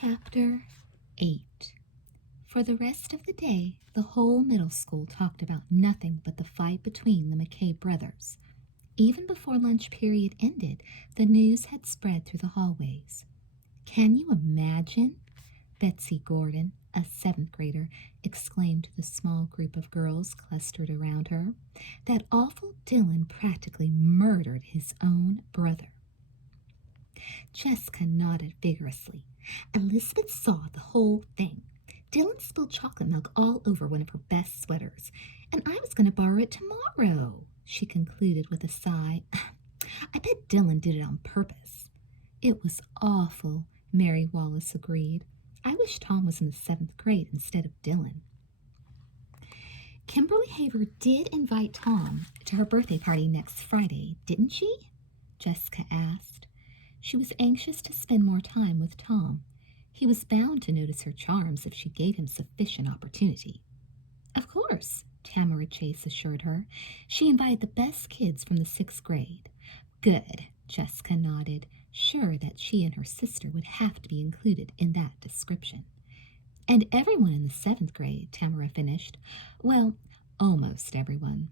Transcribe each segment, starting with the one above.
Chapter 8. For the rest of the day, the whole middle school talked about nothing but the fight between the McKay brothers. Even before lunch period ended, the news had spread through the hallways. Can you imagine? Betsy Gordon, a seventh grader, exclaimed to the small group of girls clustered around her. That awful Dylan practically murdered his own brother. Jessica nodded vigorously. Elizabeth saw the whole thing. Dylan spilled chocolate milk all over one of her best sweaters, and I was going to borrow it tomorrow, she concluded with a sigh. I bet Dylan did it on purpose. It was awful, Mary Wallace agreed. I wish Tom was in the seventh grade instead of Dylan. Kimberly Haver did invite Tom to her birthday party next Friday, didn't she? Jessica asked. She was anxious to spend more time with Tom. He was bound to notice her charms if she gave him sufficient opportunity. Of course, Tamara Chase assured her. She invited the best kids from the sixth grade. Good, Jessica nodded, sure that she and her sister would have to be included in that description. And everyone in the seventh grade, Tamara finished. Well, almost everyone.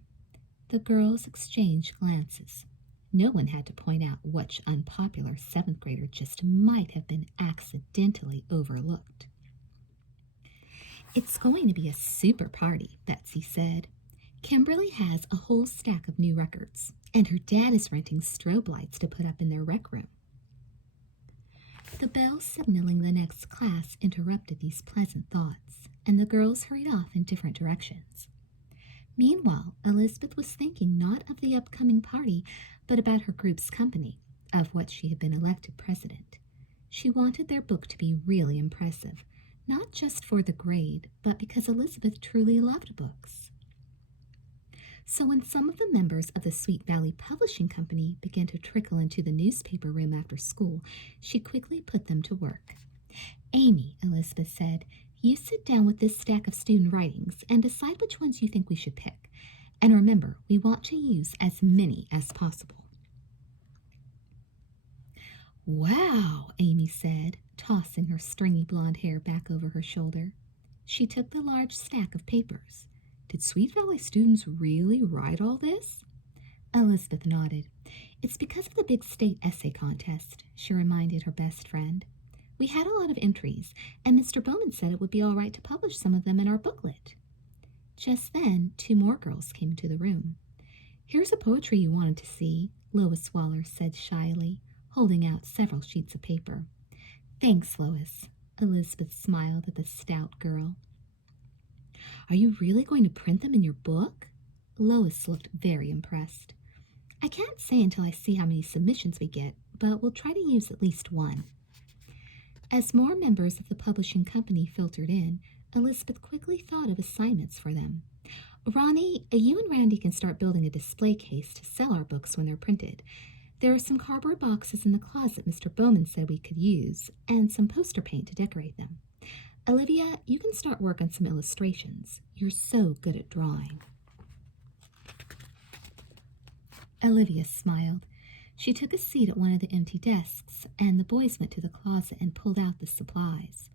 The girls exchanged glances. No one had to point out which unpopular seventh grader just might have been accidentally overlooked. It's going to be a super party, Betsy said. Kimberly has a whole stack of new records, and her dad is renting strobe lights to put up in their rec room. The bell signaling the next class interrupted these pleasant thoughts, and the girls hurried off in different directions. Meanwhile, Elizabeth was thinking not of the upcoming party, but about her group's company, of which she had been elected president. She wanted their book to be really impressive, not just for the grade, but because Elizabeth truly loved books. So when some of the members of the Sweet Valley Publishing Company began to trickle into the newspaper room after school, she quickly put them to work. Amy, Elizabeth said, you sit down with this stack of student writings and decide which ones you think we should pick. And remember, we want to use as many as possible. Wow, Amy said, tossing her stringy blonde hair back over her shoulder. She took the large stack of papers. Did Sweet Valley students really write all this? Elizabeth nodded. It's because of the big state essay contest, she reminded her best friend. We had a lot of entries, and Mr. Bowman said it would be all right to publish some of them in our booklet. Just then, two more girls came into the room. Here's a poetry you wanted to see, Lois Waller said shyly, holding out several sheets of paper. Thanks, Lois. Elizabeth smiled at the stout girl. Are you really going to print them in your book? Lois looked very impressed. I can't say until I see how many submissions we get, but we'll try to use at least one. As more members of the publishing company filtered in, Elizabeth quickly thought of assignments for them. Ronnie, you and Randy can start building a display case to sell our books when they're printed. There are some cardboard boxes in the closet Mr. Bowman said we could use, and some poster paint to decorate them. Olivia, you can start work on some illustrations. You're so good at drawing. Olivia smiled. She took a seat at one of the empty desks, and the boys went to the closet and pulled out the supplies.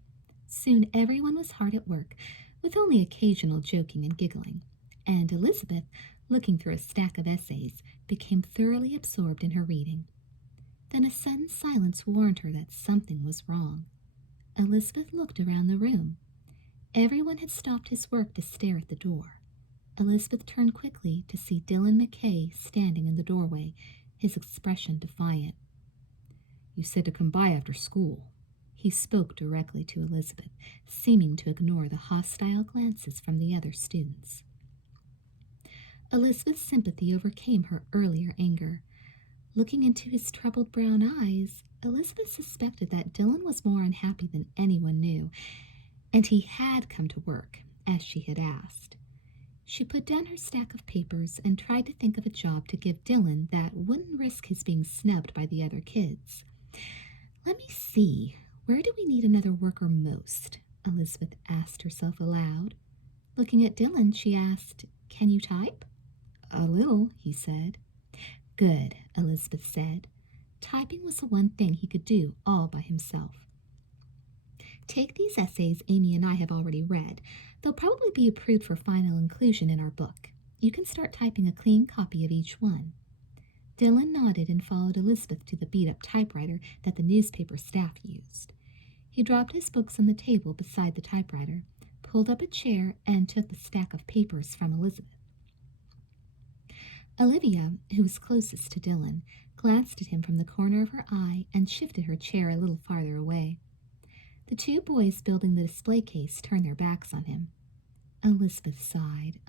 Soon everyone was hard at work, with only occasional joking and giggling, and Elizabeth, looking through a stack of essays, became thoroughly absorbed in her reading. Then a sudden silence warned her that something was wrong. Elizabeth looked around the room. Everyone had stopped his work to stare at the door. Elizabeth turned quickly to see Dylan McKay standing in the doorway, his expression defiant. You said to come by after school. He spoke directly to Elizabeth, seeming to ignore the hostile glances from the other students. Elizabeth's sympathy overcame her earlier anger. Looking into his troubled brown eyes, Elizabeth suspected that Dylan was more unhappy than anyone knew, and he had come to work, as she had asked. She put down her stack of papers and tried to think of a job to give Dylan that wouldn't risk his being snubbed by the other kids. Let me see, where do we need another worker most? Elizabeth asked herself aloud. Looking at Dylan, she asked, Can you type? A little, he said. Good, Elizabeth said. Typing was the one thing he could do all by himself. Take these essays Amy and I have already read. They'll probably be approved for final inclusion in our book. You can start typing a clean copy of each one." Dylan nodded and followed Elizabeth to the beat-up typewriter that the newspaper staff used. He dropped his books on the table beside the typewriter, pulled up a chair, and took the stack of papers from Elizabeth. Olivia, who was closest to Dylan, glanced at him from the corner of her eye and shifted her chair a little farther away. The two boys building the display case turned their backs on him. Elizabeth sighed.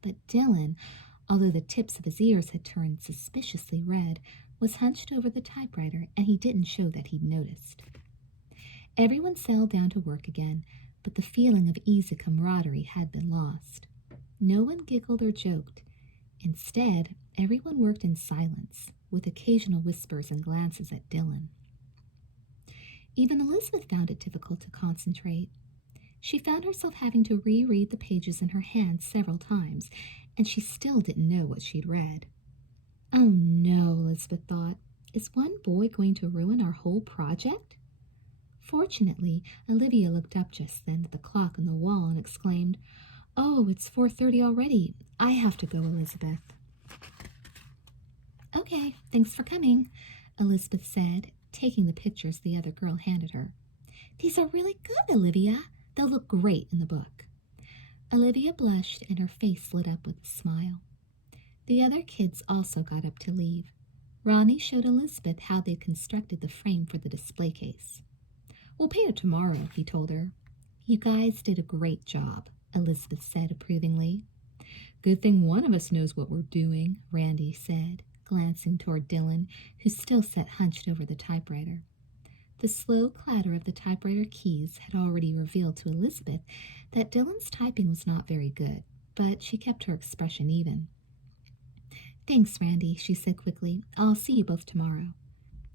But Dylan, although the tips of his ears had turned suspiciously red, was hunched over the typewriter, and he didn't show that he'd noticed. Everyone settled down to work again, but the feeling of easy camaraderie had been lost. No one giggled or joked. Instead, everyone worked in silence, with occasional whispers and glances at Dylan. Even Elizabeth found it difficult to concentrate. She found herself having to reread the pages in her hand several times, and she still didn't know what she'd read. "Oh no," Elizabeth thought. "Is one boy going to ruin our whole project?" Fortunately, Olivia looked up just then at the clock on the wall and exclaimed, "Oh, it's 4:30 already. I have to go, Elizabeth." "Okay, thanks for coming," Elizabeth said, taking the pictures the other girl handed her. "These are really good, Olivia. They'll look great in the book." Olivia blushed and her face lit up with a smile. The other kids also got up to leave. Ronnie showed Elizabeth how they'd constructed the frame for the display case. "We'll paint it tomorrow," he told her. "You guys did a great job," Elizabeth said approvingly. "Good thing one of us knows what we're doing," Randy said, glancing toward Dylan, who still sat hunched over the typewriter. The slow clatter of the typewriter keys had already revealed to Elizabeth that Dylan's typing was not very good, but she kept her expression even. "Thanks, Randy," she said quickly. "I'll see you both tomorrow."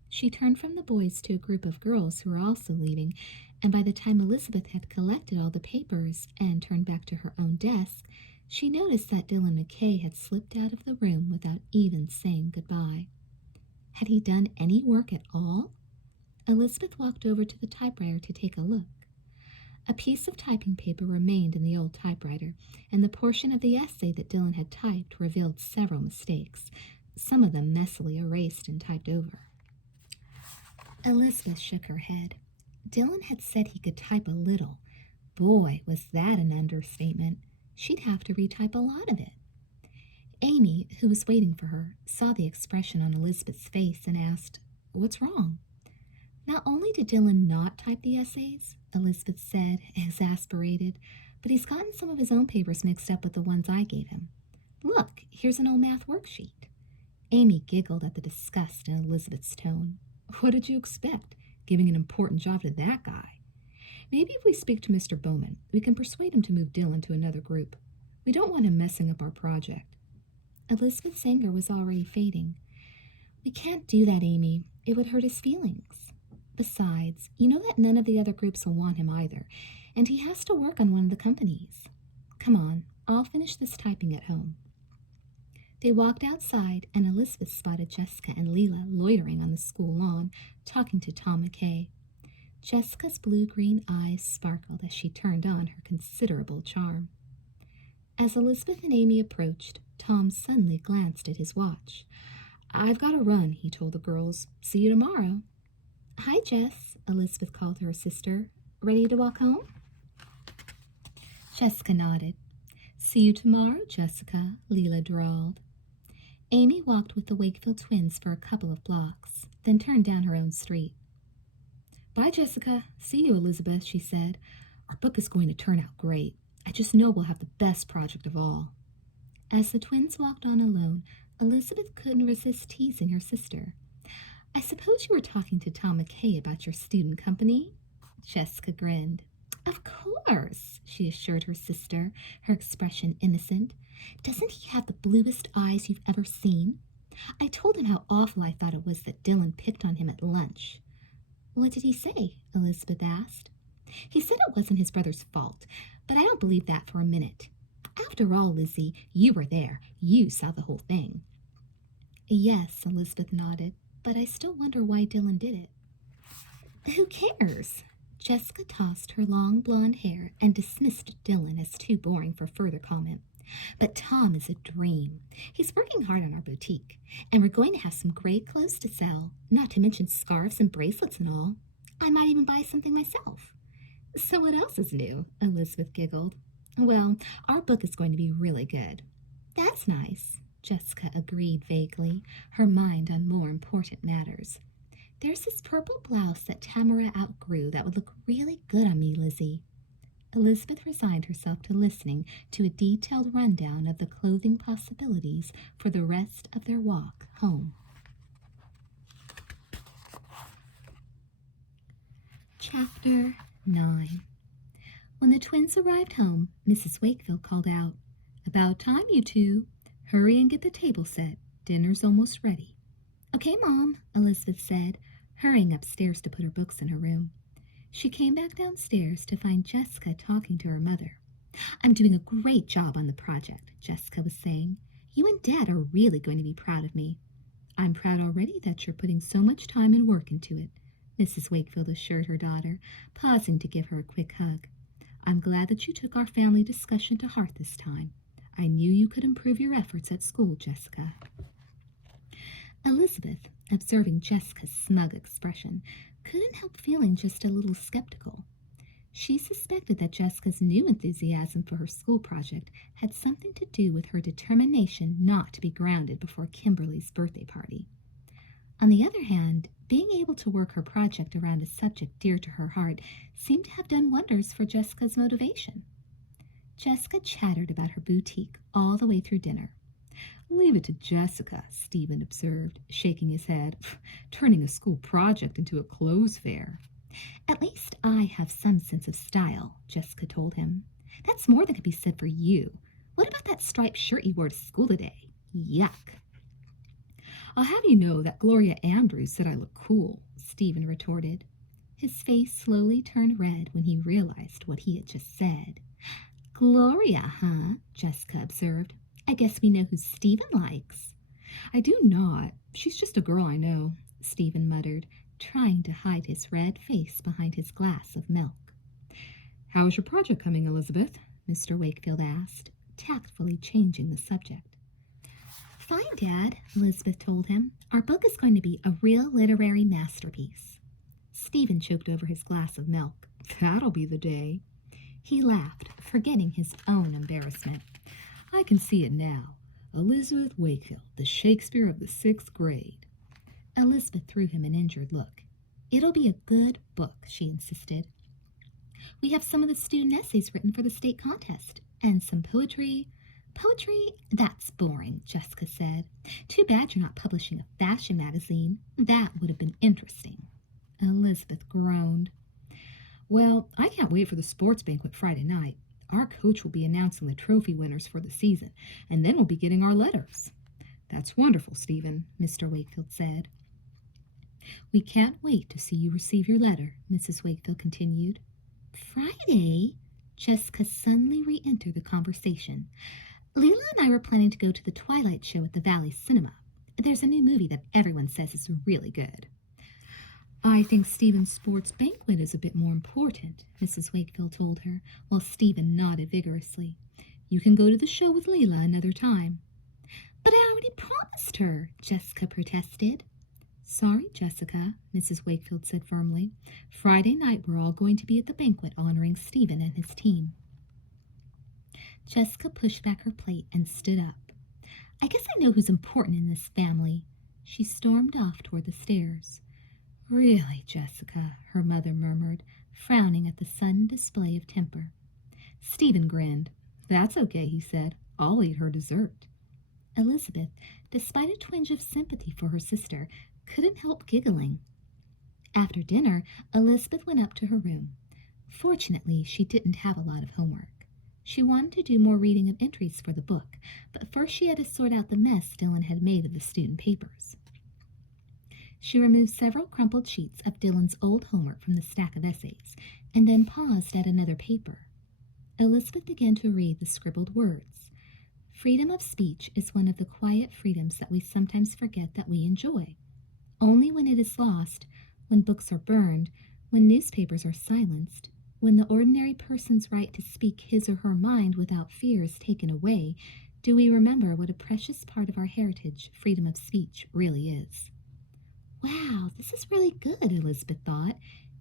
She turned from the boys to a group of girls who were also leaving, and by the time Elizabeth had collected all the papers and turned back to her own desk, she noticed that Dylan McKay had slipped out of the room without even saying goodbye. Had he done any work at all? Elizabeth walked over to the typewriter to take a look. A piece of typing paper remained in the old typewriter, and the portion of the essay that Dylan had typed revealed several mistakes, some of them messily erased and typed over. Elizabeth shook her head. Dylan had said he could type a little. Boy, was that an understatement. She'd have to retype a lot of it. Amy, who was waiting for her, saw the expression on Elizabeth's face and asked, "What's wrong?" "Not only did Dylan not type the essays," Elizabeth said, exasperated, "but he's gotten some of his own papers mixed up with the ones I gave him. Look, here's an old math worksheet." Amy giggled at the disgust in Elizabeth's tone. "What did you expect, giving an important job to that guy? Maybe if we speak to Mr. Bowman, we can persuade him to move Dylan to another group. We don't want him messing up our project." Elizabeth's anger was already fading. "We can't do that, Amy. It would hurt his feelings. Besides, you know that none of the other groups will want him either, and he has to work on one of the companies. Come on, I'll finish this typing at home." They walked outside, and Elizabeth spotted Jessica and Leela loitering on the school lawn, talking to Tom McKay. Jessica's blue-green eyes sparkled as she turned on her considerable charm. As Elizabeth and Amy approached, Tom suddenly glanced at his watch. "I've got to run," he told the girls. "See you tomorrow." "Hi, Jess," Elizabeth called her sister. "Ready to walk home?" Jessica nodded. "See you tomorrow, Jessica," Leela drawled. Amy walked with the Wakefield twins for a couple of blocks, then turned down her own street. "Bye, Jessica. See you, Elizabeth," she said. "Our book is going to turn out great. I just know we'll have the best project of all." As the twins walked on alone, Elizabeth couldn't resist teasing her sister. "I suppose you were talking to Tom McKay about your student company?" Jessica grinned. "Of course," she assured her sister, her expression innocent. "Doesn't he have the bluest eyes you've ever seen? I told him how awful I thought it was that Dylan picked on him at lunch." "What did he say?" Elizabeth asked. "He said it wasn't his brother's fault, but I don't believe that for a minute. After all, Lizzie, you were there. You saw the whole thing." "Yes," Elizabeth nodded, "but I still wonder why Dylan did it." "Who cares?" Jessica tossed her long blonde hair and dismissed Dylan as too boring for further comment. But Tom is a dream. He's working hard on our boutique, and we're going to have some great clothes to sell, not to mention scarves and bracelets and all. I might even buy something myself. So what else is new? Elizabeth giggled. Well, our book is going to be really good. That's nice, Jessica agreed vaguely, her mind on more important matters. There's this purple blouse that Tamara outgrew that would look really good on me, Lizzie. Elizabeth resigned herself to listening to a detailed rundown of the clothing possibilities for the rest of their walk home. Chapter 9. When the twins arrived home, Mrs. Wakefield called out, "About time, you two. Hurry and get the table set. Dinner's almost ready." "Okay, Mom," Elizabeth said, hurrying upstairs to put her books in her room. She came back downstairs to find Jessica talking to her mother. "I'm doing a great job on the project," Jessica was saying. "You and Dad are really going to be proud of me." "I'm proud already that you're putting so much time and work into it," Mrs. Wakefield assured her daughter, pausing to give her a quick hug. "I'm glad that you took our family discussion to heart this time. I knew you could improve your efforts at school, Jessica." Elizabeth, observing Jessica's smug expression, couldn't help feeling just a little skeptical. She suspected that Jessica's new enthusiasm for her school project had something to do with her determination not to be grounded before Kimberly's birthday party. On the other hand, being able to work her project around a subject dear to her heart seemed to have done wonders for Jessica's motivation. Jessica chattered about her boutique all the way through dinner. "Leave it to Jessica," Stephen observed, shaking his head. "Turning a school project into a clothes fair." "At least I have some sense of style," Jessica told him. "That's more than could be said for you. What about that striped shirt you wore to school today? Yuck." "I'll have you know that Gloria Andrews said I look cool," Stephen retorted. His face slowly turned red when he realized what he had just said. "Gloria, huh?" Jessica observed. "I guess we know who Stephen likes." "I do not. She's just a girl I know," Stephen muttered, trying to hide his red face behind his glass of milk. "How is your project coming, Elizabeth?" Mr. Wakefield asked, tactfully changing the subject. "Fine, Dad," Elizabeth told him. "Our book is going to be a real literary masterpiece." Stephen choked over his glass of milk. "That'll be the day." He laughed, forgetting his own embarrassment. "I can see it now. Elizabeth Wakefield, the Shakespeare of the 6th grade." Elizabeth threw him an injured look. "It'll be a good book," she insisted. "We have some of the student essays written for the state contest, and some poetry." "Poetry? That's boring," Jessica said. "Too bad you're not publishing a fashion magazine. That would have been interesting." Elizabeth groaned. "Well, I can't wait for the sports banquet Friday night. Our coach will be announcing the trophy winners for the season, and then we'll be getting our letters." "That's wonderful, Stephen," Mr. Wakefield said. "We can't wait to see you receive your letter," Mrs. Wakefield continued. "Friday?" Jessica suddenly re-entered the conversation. "Leila and I were planning to go to the Twilight show at the Valley Cinema. There's a new movie that everyone says is really good." "I think Stephen's sports banquet is a bit more important," Mrs. Wakefield told her, while Stephen nodded vigorously. "You can go to the show with Leila another time." "But I already promised her," Jessica protested. "Sorry, Jessica," Mrs. Wakefield said firmly. "Friday night we're all going to be at the banquet honoring Stephen and his team." Jessica pushed back her plate and stood up. "I guess I know who's important in this family." She stormed off toward the stairs. "Really, Jessica," her mother murmured, frowning at the sudden display of temper. Stephen grinned. "That's okay," he said. "I'll eat her dessert." Elizabeth, despite a twinge of sympathy for her sister, couldn't help giggling. After dinner, Elizabeth went up to her room. Fortunately, she didn't have a lot of homework. She wanted to do more reading of entries for the book, but first she had to sort out the mess Dylan had made of the student papers. She removed several crumpled sheets of Dylan's old homework from the stack of essays, and then paused at another paper. Elizabeth began to read the scribbled words. "Freedom of speech is one of the quiet freedoms that we sometimes forget that we enjoy. Only when it is lost, when books are burned, When newspapers are silenced, when the ordinary person's right to speak his or her mind without fear is taken away, do we remember what a precious part of our heritage freedom of speech really is? Wow, this is really good, Elizabeth thought.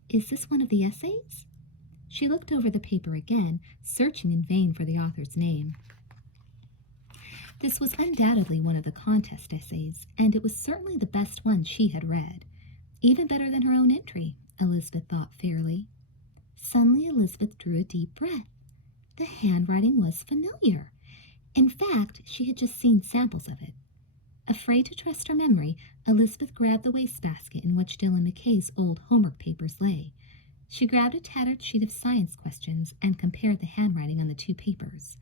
Is this one of the essays? She looked over the paper again, searching in vain for the author's name. This was undoubtedly one of the contest essays, and it was certainly the best one she had read. Even better than her own entry, Elizabeth thought fairly. Suddenly Elizabeth drew a deep breath. The handwriting was familiar. In fact, she had just seen samples of it. Afraid to trust her memory, Elizabeth grabbed the wastebasket in which Dylan McKay's old homework papers lay. She grabbed a tattered sheet of science questions and compared the handwriting on the two papers.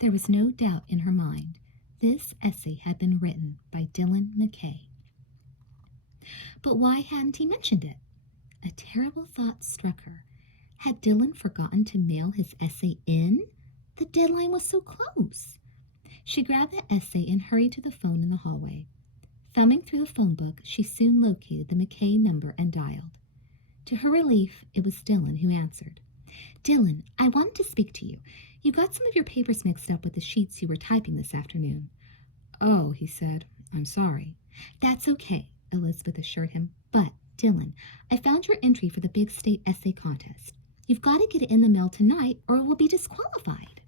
There was no doubt in her mind. This essay had been written by Dylan McKay. But why hadn't he mentioned it? A terrible thought struck her. Had Dylan forgotten to mail his essay in? The deadline was so close. She grabbed the essay and hurried to the phone in the hallway. Thumbing through the phone book, she soon located the McKay number and dialed. To her relief, it was Dylan who answered. Dylan, I wanted to speak to you. You got some of your papers mixed up with the sheets you were typing this afternoon. Oh, he said. I'm sorry. That's okay, Elizabeth assured him. But, Dylan, I found your entry for the big state essay contest. You've got to get it in the mail tonight or it will be disqualified.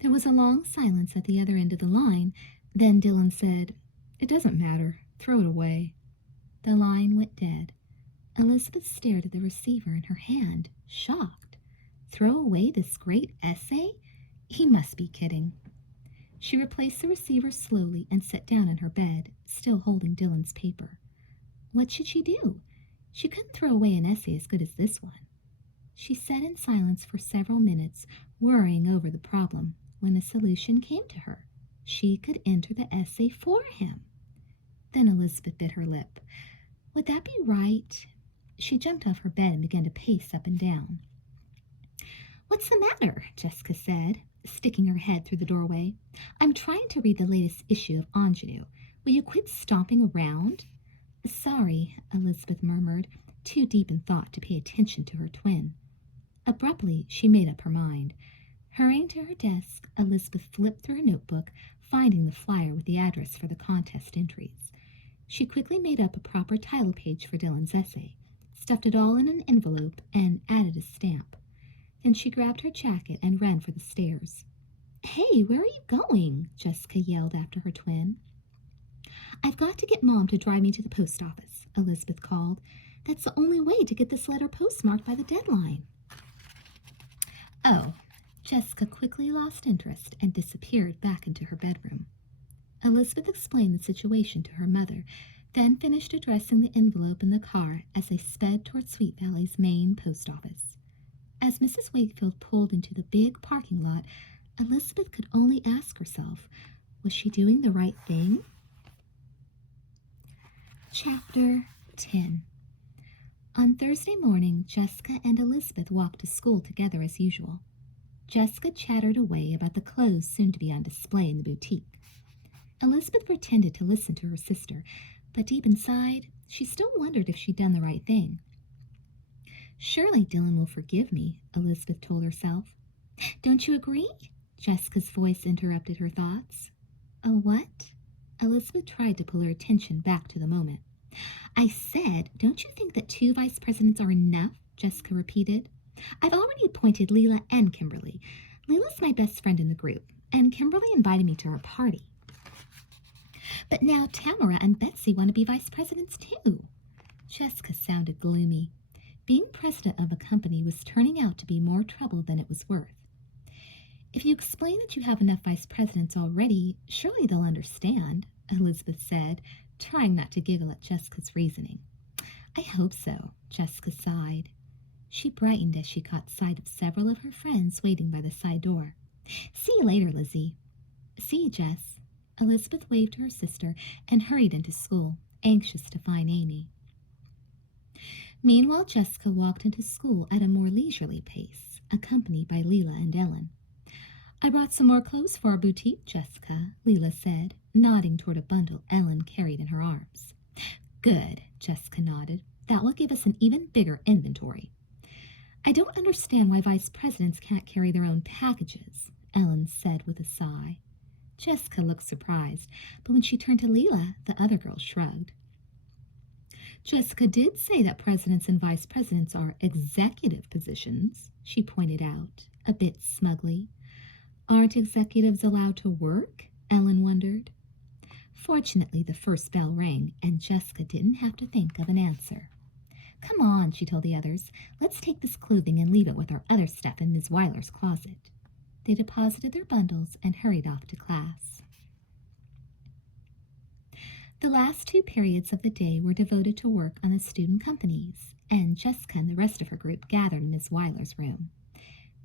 There was a long silence at the other end of the line. Then Dylan said, It doesn't matter. Throw it away. The line went dead. Elizabeth stared at the receiver in her hand, shocked. Throw away this great essay? He must be kidding. She replaced the receiver slowly and sat down in her bed, still holding Dylan's paper. What should she do? She couldn't throw away an essay as good as this one. She sat in silence for several minutes, worrying over the problem, when a solution came to her. She could enter the essay for him. Then Elizabeth bit her lip. Would that be right? She jumped off her bed and began to pace up and down. What's the matter? Jessica said, sticking her head through the doorway. I'm trying to read the latest issue of Ingenue. Will you quit stomping around? Sorry, Elizabeth murmured, too deep in thought to pay attention to her twin. Abruptly, she made up her mind. Hurrying to her desk, Elizabeth flipped through her notebook, finding the flyer with the address for the contest entries. She quickly made up a proper title page for Dylan's essay, stuffed it all in an envelope, and added a stamp. Then she grabbed her jacket and ran for the stairs. Hey, where are you going? Jessica yelled after her twin. I've got to get Mom to drive me to the post office, Elizabeth called. That's the only way to get this letter postmarked by the deadline. Oh, Jessica quickly lost interest and disappeared back into her bedroom. Elizabeth explained the situation to her mother, then finished addressing the envelope in the car as they sped toward Sweet Valley's main post office. As Mrs. Wakefield pulled into the big parking lot, Elizabeth could only ask herself, was she doing the right thing? Chapter 10. On Thursday morning, Jessica and Elizabeth walked to school together as usual. Jessica chattered away about the clothes soon to be on display in the boutique. Elizabeth pretended to listen to her sister, but deep inside, she still wondered if she'd done the right thing. Surely Dylan will forgive me, Elizabeth told herself. Don't you agree? Jessica's voice interrupted her thoughts. A what? Elizabeth tried to pull her attention back to the moment. I said, don't you think that 2 vice presidents are enough? Jessica repeated. I've already appointed Leela and Kimberly. Leela's my best friend in the group, and Kimberly invited me to her party. But now Tamara and Betsy want to be vice presidents too. Jessica sounded gloomy. Being president of a company was turning out to be more trouble than it was worth. If you explain that you have enough vice presidents already, surely they'll understand, Elizabeth said, trying not to giggle at Jessica's reasoning. I hope so, Jessica sighed. She brightened as she caught sight of several of her friends waiting by the side door. See you later, Lizzie. See you, Jess. Elizabeth waved to her sister and hurried into school, anxious to find Amy. Meanwhile, Jessica walked into school at a more leisurely pace, accompanied by Leela and Ellen. I brought some more clothes for our boutique, Jessica, Leela said, nodding toward a bundle Ellen carried in her arms. Good, Jessica nodded. That will give us an even bigger inventory. I don't understand why vice presidents can't carry their own packages, Ellen said with a sigh. Jessica looked surprised, but when she turned to Leela, the other girl shrugged. Jessica did say that presidents and vice presidents are executive positions, she pointed out, a bit smugly. Aren't executives allowed to work? Ellen wondered. Fortunately, the first bell rang, and Jessica didn't have to think of an answer. Come on, she told the others. Let's take this clothing and leave it with our other stuff in Miss Weiler's closet. They deposited their bundles and hurried off to class. The last 2 periods of the day were devoted to work on the student companies, and Jessica and the rest of her group gathered in Miss Weiler's room.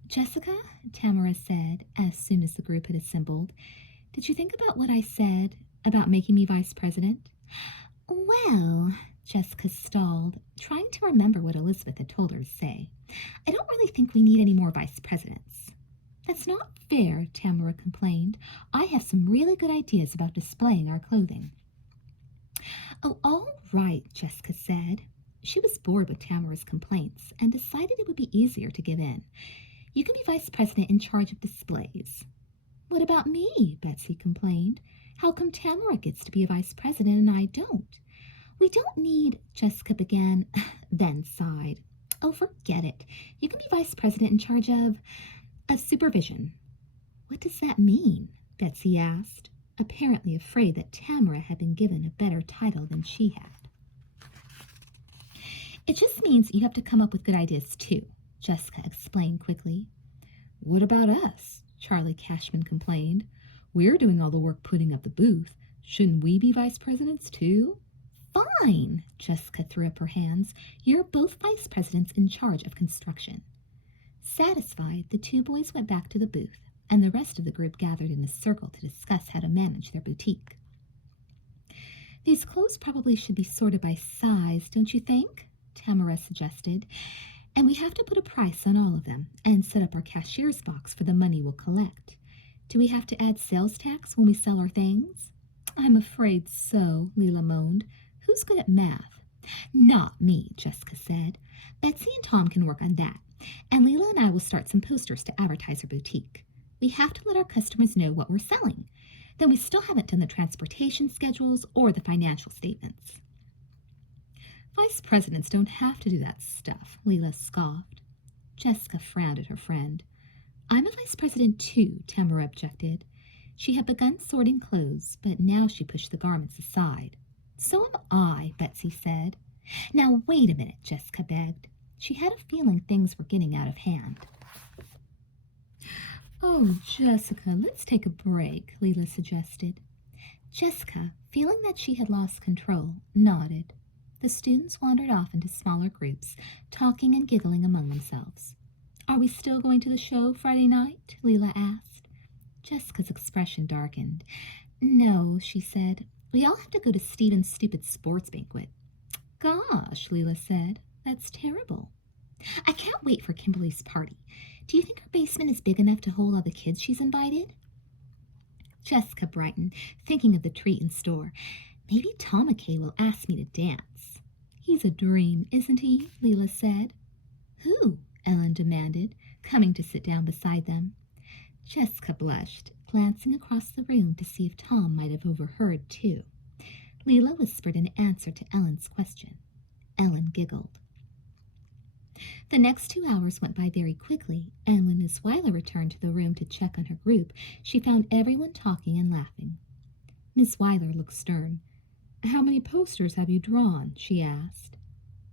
Jessica, Tamara said, as soon as the group had assembled, did you think about what I said about making me vice president? Well, Jessica stalled, trying to remember what Elizabeth had told her to say. I don't really think we need any more vice presidents. That's not fair, Tamara complained. I have some really good ideas about displaying our clothing. Oh, all right, Jessica said. She was bored with Tamara's complaints and decided it would be easier to give in. You can be vice president in charge of displays. What about me? Betsy complained. How come Tamara gets to be a vice president and I don't? We don't need, Jessica began, then sighed. Oh, forget it. You can be vice president in charge of supervision. What does that mean? Betsy asked, apparently afraid that Tamara had been given a better title than she had. It just means you have to come up with good ideas too, Jessica explained quickly. What about us? Charlie Cashman complained. We're doing all the work putting up the booth. Shouldn't we be vice presidents too? Fine, Jessica threw up her hands. You're both vice presidents in charge of construction. Satisfied, the 2 boys went back to the booth, and the rest of the group gathered in a circle to discuss how to manage their boutique. These clothes probably should be sorted by size, don't you think? Tamara suggested. And we have to put a price on all of them and set up our cashier's box for the money we'll collect. Do we have to add sales tax when we sell our things? I'm afraid so, Leela moaned. Who's good at math? Not me, Jessica said. Betsy and Tom can work on that, and Leela and I will start some posters to advertise our boutique. We have to let our customers know what we're selling. Then we still haven't done the transportation schedules or the financial statements. Vice presidents don't have to do that stuff, Leela scoffed. Jessica frowned at her friend. I'm a vice president too, Tamara objected. She had begun sorting clothes, but now she pushed the garments aside. So am I, Betsy said. Now wait a minute, Jessica begged. She had a feeling things were getting out of hand. Oh, Jessica, let's take a break, Leela suggested. Jessica, feeling that she had lost control, nodded. The students wandered off into smaller groups, talking and giggling among themselves. Are we still going to the show Friday night? Leela asked. Jessica's expression darkened. No, she said. We all have to go to Stephen's stupid sports banquet. Gosh, Leela said. That's terrible. I can't wait for Kimberly's party. Do you think her basement is big enough to hold all the kids she's invited? Jessica brightened, thinking of the treat in store. Maybe Tom McKay will ask me to dance. He's a dream, isn't he? Leela said. Who? Ellen demanded, coming to sit down beside them. Jessica blushed, glancing across the room to see if Tom might have overheard, too. Leela whispered an answer to Ellen's question. Ellen giggled. The next 2 hours went by very quickly, and when Miss Weiler returned to the room to check on her group, she found everyone talking and laughing. Miss Weiler looked stern. How many posters have you drawn? She asked.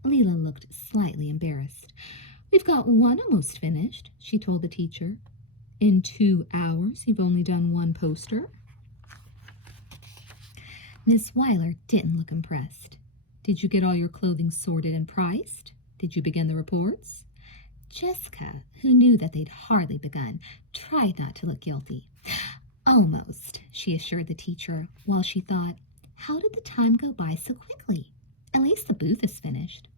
Leela looked slightly embarrassed. We've got one almost finished, she told the teacher. In 2 hours, you've only done 1 poster? Miss Weiler didn't look impressed. Did you get all your clothing sorted and priced? Did you begin the reports? Jessica, who knew that they'd hardly begun, tried not to look guilty. Almost, she assured the teacher, while she thought, how did the time go by so quickly? At least the booth is finished.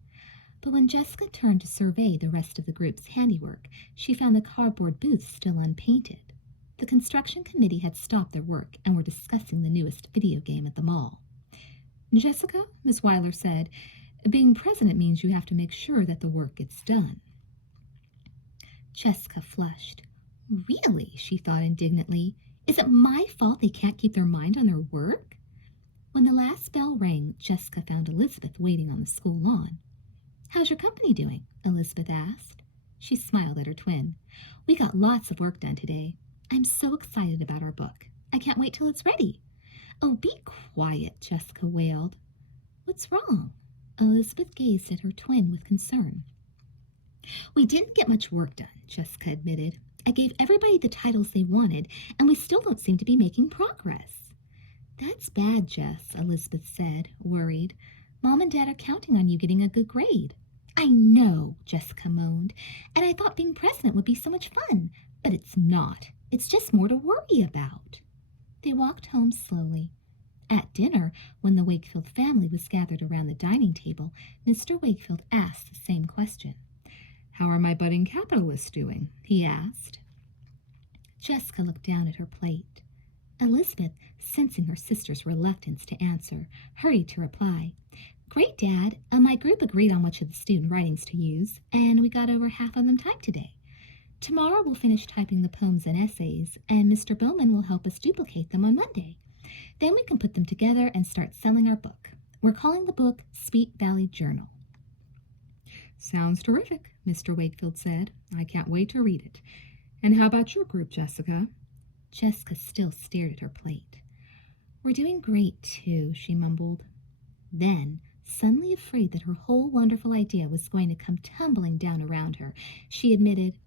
But when Jessica turned to survey the rest of the group's handiwork, she found the cardboard booth still unpainted. The construction committee had stopped their work and were discussing the newest video game at the mall. Jessica, Miss Weiler said, Being president means you have to make sure that the work gets done. Jessica flushed. Really? She thought indignantly. Is it my fault they can't keep their mind on their work? When the last bell rang, Jessica found Elizabeth waiting on the school lawn. How's your company doing? Elizabeth asked. She smiled at her twin. We got lots of work done today. I'm so excited about our book. I can't wait till it's ready. Oh, be quiet, Jessica wailed. What's wrong? Elizabeth gazed at her twin with concern. We didn't get much work done, Jessica admitted. I gave everybody the titles they wanted, and we still don't seem to be making progress. That's bad, Jess, Elizabeth said, worried. Mom and Dad are counting on you getting a good grade. I know, Jessica moaned, and I thought being president would be so much fun, but it's not. It's just more to worry about. They walked home slowly. At dinner, when the Wakefield family was gathered around the dining table, Mr. Wakefield asked the same question. How are my budding capitalists doing? He asked. Jessica looked down at her plate. Elizabeth, sensing her sister's reluctance to answer, hurried to reply. Great, Dad. My group agreed on which of the student writings to use, and we got over half of them typed today. Tomorrow we'll finish typing the poems and essays, and Mr. Bowman will help us duplicate them on Monday. Then we can put them together and start selling our book. We're calling the book Sweet Valley Journal. Sounds terrific, Mr. Wakefield said. I can't wait to read it. And how about your group, Jessica? Jessica still stared at her plate. We're doing great, too, she mumbled. Then, suddenly afraid that her whole wonderful idea was going to come tumbling down around her, she admitted,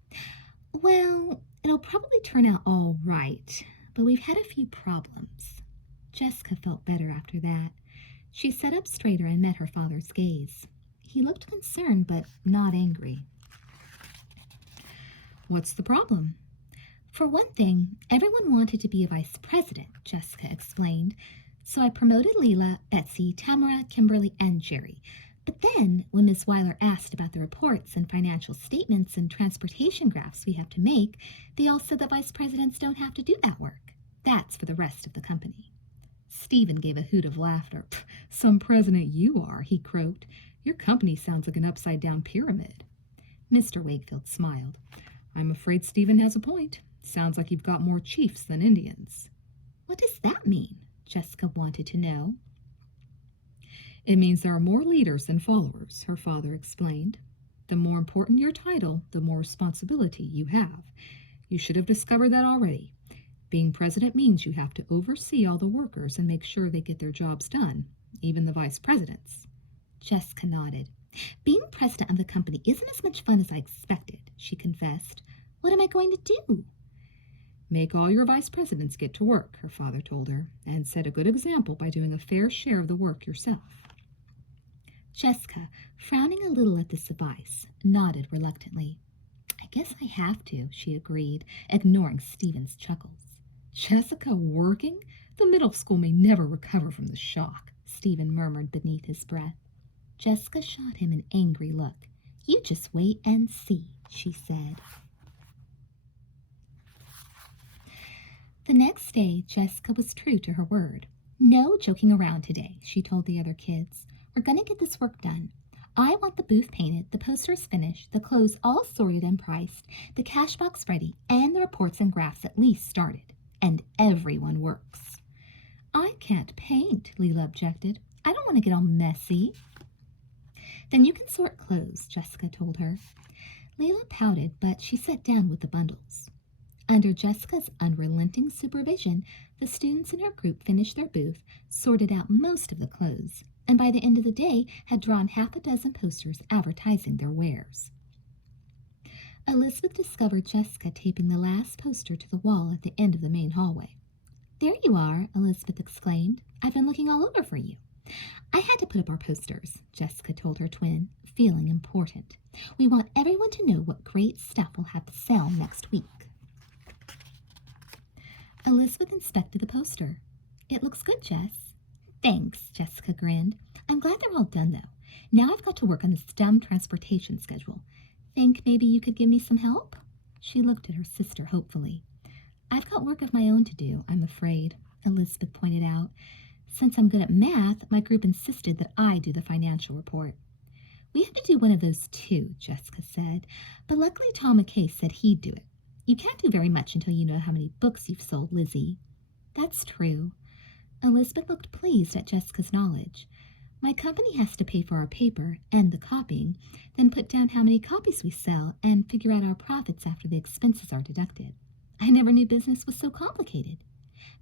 Well, it'll probably turn out all right, but we've had a few problems. Jessica felt better after that. She sat up straighter and met her father's gaze. He looked concerned, but not angry. What's the problem? For one thing, everyone wanted to be a vice president, Jessica explained. So I promoted Leela, Betsy, Tamara, Kimberly, and Jerry. But then, when Miss Weiler asked about the reports and financial statements and transportation graphs we have to make, they all said that vice presidents don't have to do that work. That's for the rest of the company. Stephen gave a hoot of laughter. Some president you are, he croaked. Your company sounds like an upside-down pyramid. Mr. Wakefield smiled. I'm afraid Stephen has a point. Sounds like you've got more chiefs than Indians. What does that mean? Jessica wanted to know. It means there are more leaders than followers, her father explained. The more important your title, the more responsibility you have. You should have discovered that already. Being president means you have to oversee all the workers and make sure they get their jobs done, even the vice presidents. Jessica nodded. Being president of the company isn't as much fun as I expected, she confessed. What am I going to do? Make all your vice presidents get to work, her father told her, and set a good example by doing a fair share of the work yourself. Jessica, frowning a little at this advice, nodded reluctantly. I guess I have to, she agreed, ignoring Stephen's chuckles. Jessica working? The middle school may never recover from the shock, Stephen murmured beneath his breath. Jessica shot him an angry look. You just wait and see, she said. The next day, Jessica was true to her word. No joking around today, she told the other kids. We're going to get this work done. I want the booth painted, the posters finished, the clothes all sorted and priced, the cash box ready, and the reports and graphs at least started. And everyone works. I can't paint, Leela objected. I don't want to get all messy. Then you can sort clothes, Jessica told her. Leela pouted, but she sat down with the bundles. Under Jessica's unrelenting supervision, the students in her group finished their booth, sorted out most of the clothes, and by the end of the day had drawn half a dozen posters advertising their wares. Elizabeth discovered Jessica taping the last poster to the wall at the end of the main hallway. There you are, Elizabeth exclaimed. I've been looking all over for you. I had to put up our posters, Jessica told her twin, feeling important. We want everyone to know what great stuff we'll have to sell next week. Elizabeth inspected the poster. It looks good, Jess. Thanks, Jessica grinned. I'm glad they're all done, though. Now I've got to work on this dumb transportation schedule. Think maybe you could give me some help? She looked at her sister hopefully. I've got work of my own to do, I'm afraid, Elizabeth pointed out. Since I'm good at math, my group insisted that I do the financial report. We had to do one of those too, Jessica said, but luckily Tom McKay said he'd do it. You can't do very much until you know how many books you've sold, Lizzie. That's true. Elizabeth looked pleased at Jessica's knowledge. My company has to pay for our paper and the copying, then put down how many copies we sell and figure out our profits after the expenses are deducted. I never knew business was so complicated.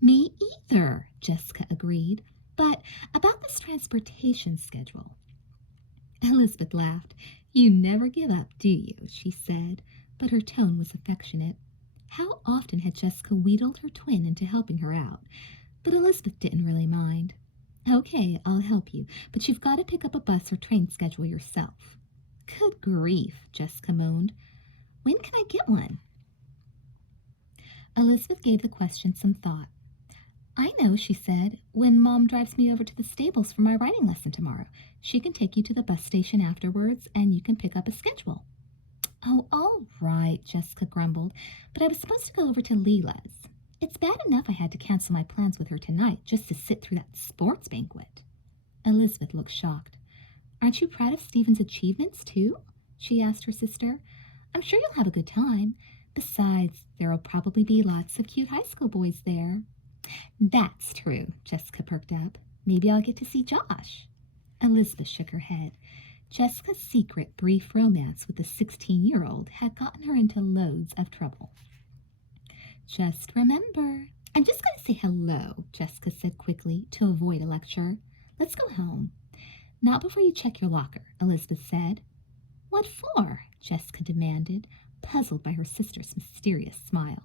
Me either, Jessica agreed. But about this transportation schedule. Elizabeth laughed. You never give up, do you? She said, but her tone was affectionate. How often had Jessica wheedled her twin into helping her out? But Elizabeth didn't really mind. Okay, I'll help you, but you've got to pick up a bus or train schedule yourself. Good grief, Jessica moaned. When can I get one? Elizabeth gave the question some thought. I know, she said, when Mom drives me over to the stables for my riding lesson tomorrow. She can take you to the bus station afterwards, and you can pick up a schedule. Oh, all right, Jessica grumbled, but I was supposed to go over to Leela's. It's bad enough I had to cancel my plans with her tonight just to sit through that sports banquet. Elizabeth looked shocked. Aren't you proud of Stephen's achievements, too? She asked her sister. I'm sure you'll have a good time. Besides, there'll probably be lots of cute high school boys there. That's true, Jessica perked up. Maybe I'll get to see Josh. Elizabeth shook her head. Jessica's secret brief romance with the 16-year-old had gotten her into loads of trouble. Just remember, I'm just going to say hello, Jessica said quickly to avoid a lecture. Let's go home. Not before you check your locker, Elizabeth said. What for? Jessica demanded, puzzled by her sister's mysterious smile.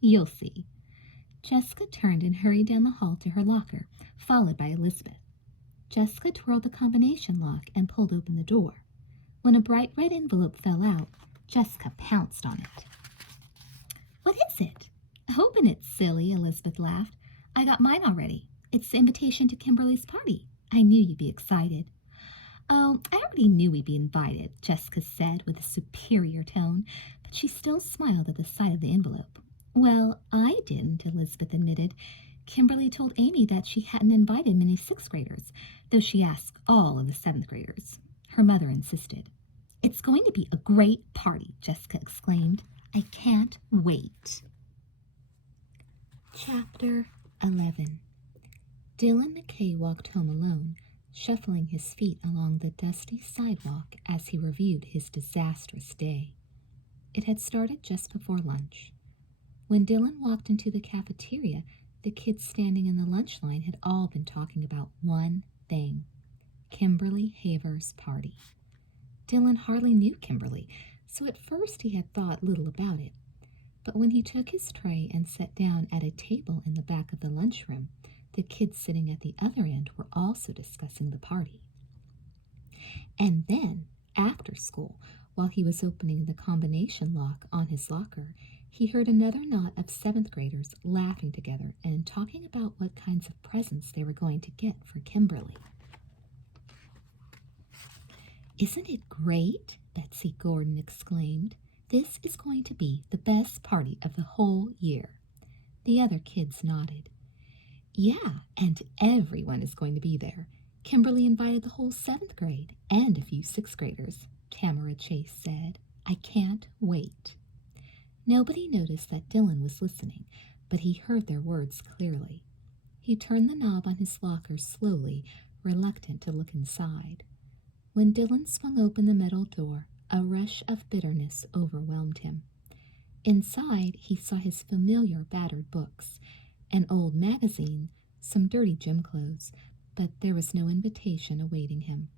You'll see. Jessica turned and hurried down the hall to her locker, followed by Elizabeth. Jessica twirled the combination lock and pulled open the door. When a bright red envelope fell out, Jessica pounced on it. What is it? Open it, silly, Elizabeth laughed. I got mine already. It's the invitation to Kimberly's party. I knew you'd be excited. Oh, I already knew we'd be invited, Jessica said with a superior tone, but she still smiled at the sight of the envelope. Well, I didn't, Elizabeth admitted. Kimberly told Amy that she hadn't invited many sixth graders, though she asked all of the seventh graders. Her mother insisted. It's going to be a great party, Jessica exclaimed. I can't wait. Chapter 11. Dylan McKay walked home alone, shuffling his feet along the dusty sidewalk as he reviewed his disastrous day. It had started just before lunch. When Dylan walked into the cafeteria, the kids standing in the lunch line had all been talking about one thing, Kimberly Haver's party. Dylan hardly knew Kimberly, so at first he had thought little about it. But when he took his tray and sat down at a table in the back of the lunchroom, the kids sitting at the other end were also discussing the party. And then, after school, while he was opening the combination lock on his locker, he heard another knot of seventh graders laughing together and talking about what kinds of presents they were going to get for Kimberly. Isn't it great? Betsy Gordon exclaimed. This is going to be the best party of the whole year. The other kids nodded. Yeah, and everyone is going to be there. Kimberly invited the whole seventh grade and a few sixth graders, Tamara Chase said. I can't wait. Nobody noticed that Dylan was listening, but he heard their words clearly. He turned the knob on his locker slowly, reluctant to look inside. When Dylan swung open the metal door, a rush of bitterness overwhelmed him. Inside, he saw his familiar battered books, an old magazine, some dirty gym clothes, but there was no invitation awaiting him.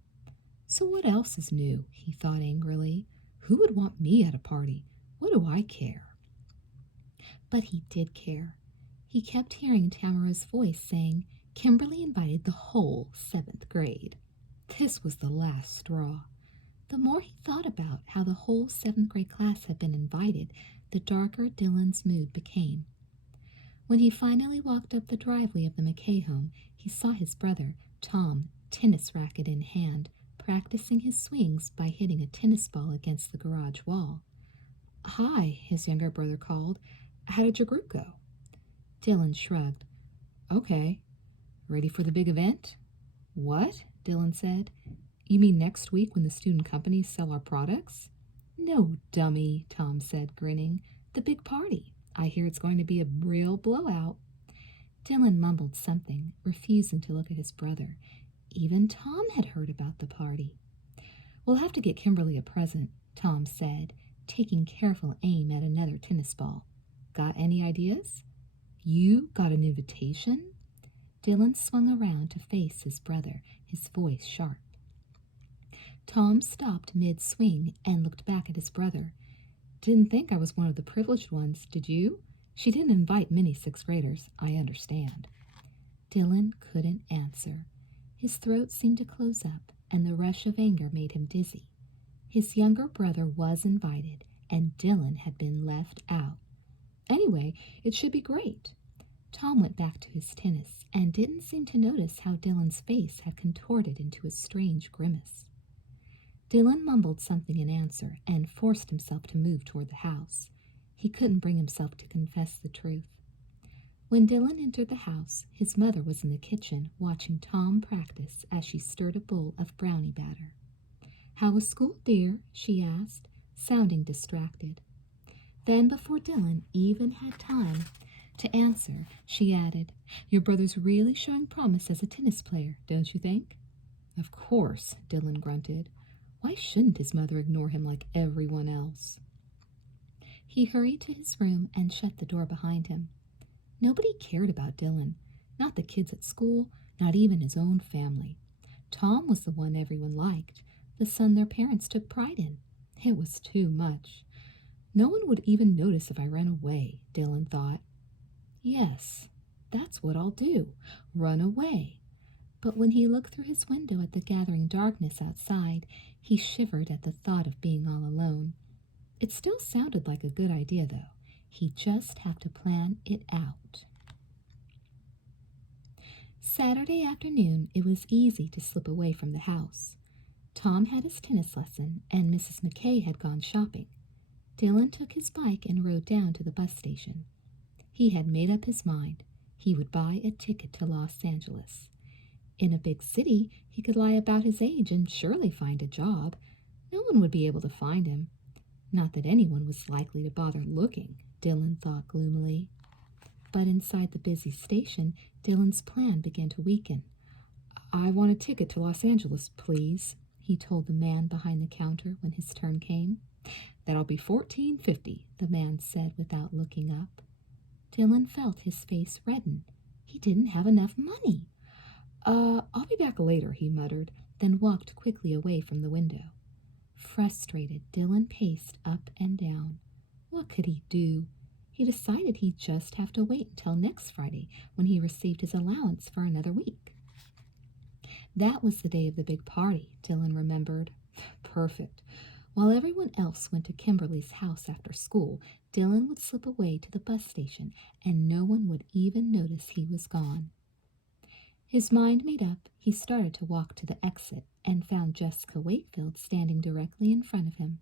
So what else is new? He thought angrily. Who would want me at a party? What do I care? But he did care. He kept hearing Tamara's voice saying, Kimberly invited the whole seventh grade. This was the last straw. The more he thought about how the whole seventh grade class had been invited, the darker Dylan's mood became. When he finally walked up the driveway of the McKay home, he saw his brother, Tom, tennis racket in hand, practicing his swings by hitting a tennis ball against the garage wall. Hi, his younger brother called. How did your group go? Dylan shrugged. Okay. Ready for the big event? What? Dylan said. You mean next week when the student companies sell our products? No, dummy, Tom said, grinning. The big party. I hear it's going to be a real blowout. Dylan mumbled something, refusing to look at his brother. Even Tom had heard about the party. We'll have to get Kimberly a present, Tom said, taking careful aim at another tennis ball. Got any ideas? You got an invitation? Dylan swung around to face his brother, his voice sharp. Tom stopped mid-swing and looked back at his brother. Didn't think I was one of the privileged ones, did you? She didn't invite many sixth graders, I understand. Dylan couldn't answer. His throat seemed to close up, and the rush of anger made him dizzy. His younger brother was invited, and Dylan had been left out. Anyway, it should be great. Tom went back to his tennis and didn't seem to notice how Dylan's face had contorted into a strange grimace. Dylan mumbled something in answer and forced himself to move toward the house. He couldn't bring himself to confess the truth. When Dylan entered the house, his mother was in the kitchen watching Tom practice as she stirred a bowl of brownie batter. How was school, dear? She asked, sounding distracted. Then, before Dylan even had time to answer, she added, Your brother's really showing promise as a tennis player, don't you think? Of course, Dylan grunted. Why shouldn't his mother ignore him like everyone else? He hurried to his room and shut the door behind him. Nobody cared about Dylan, not the kids at school, not even his own family. Tom was the one everyone liked, the son their parents took pride in. It was too much. No one would even notice if I ran away, Dylan thought. Yes, that's what I'll do, run away. But when he looked through his window at the gathering darkness outside, he shivered at the thought of being all alone. It still sounded like a good idea, though. He'd just have to plan it out. Saturday afternoon, it was easy to slip away from the house. Tom had his tennis lesson, and Mrs. McKay had gone shopping. Dylan took his bike and rode down to the bus station. He had made up his mind. He would buy a ticket to Los Angeles. In a big city, he could lie about his age and surely find a job. No one would be able to find him. Not that anyone was likely to bother looking, Dylan thought gloomily. But inside the busy station, Dylan's plan began to weaken. I want a ticket to Los Angeles, please, he told the man behind the counter when his turn came. That'll be $14.50, the man said without looking up. Dylan felt his face redden. He didn't have enough money. I'll be back later, he muttered, then walked quickly away from the window. Frustrated, Dylan paced up and down. What could he do? He decided he'd just have to wait until next Friday when he received his allowance for another week. That was the day of the big party, Dylan remembered. Perfect. While everyone else went to Kimberly's house after school, Dylan would slip away to the bus station, and no one would even notice he was gone. His mind made up, he started to walk to the exit and found Jessica Wakefield standing directly in front of him.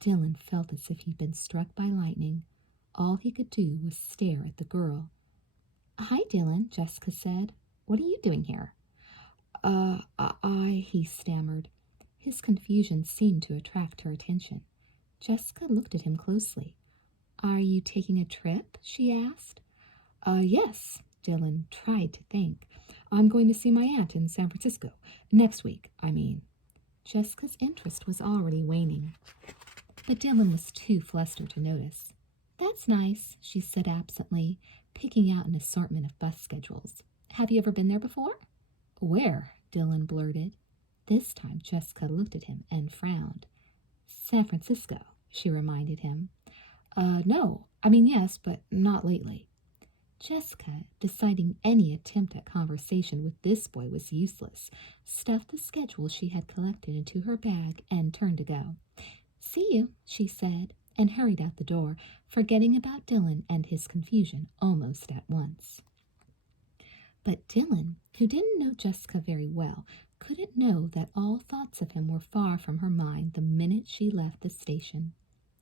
Dylan felt as if he'd been struck by lightning. All he could do was stare at the girl. Hi, Dylan, Jessica said. What are you doing here? He stammered. His confusion seemed to attract her attention. Jessica looked at him closely. Are you taking a trip? She asked. Yes, Dylan tried to think. I'm going to see my aunt in San Francisco. Next week, I mean. Jessica's interest was already waning, but Dylan was too flustered to notice. That's nice, she said absently, picking out an assortment of bus schedules. Have you ever been there before? Where? Dylan blurted. This time Jessica looked at him and frowned. San Francisco, she reminded him. No, I mean yes, but not lately. Jessica, deciding any attempt at conversation with this boy was useless, stuffed the schedule she had collected into her bag and turned to go. See you, she said, and hurried out the door, forgetting about Dylan and his confusion almost at once. But Dylan, who didn't know Jessica very well, couldn't know that all thoughts of him were far from her mind the minute she left the station.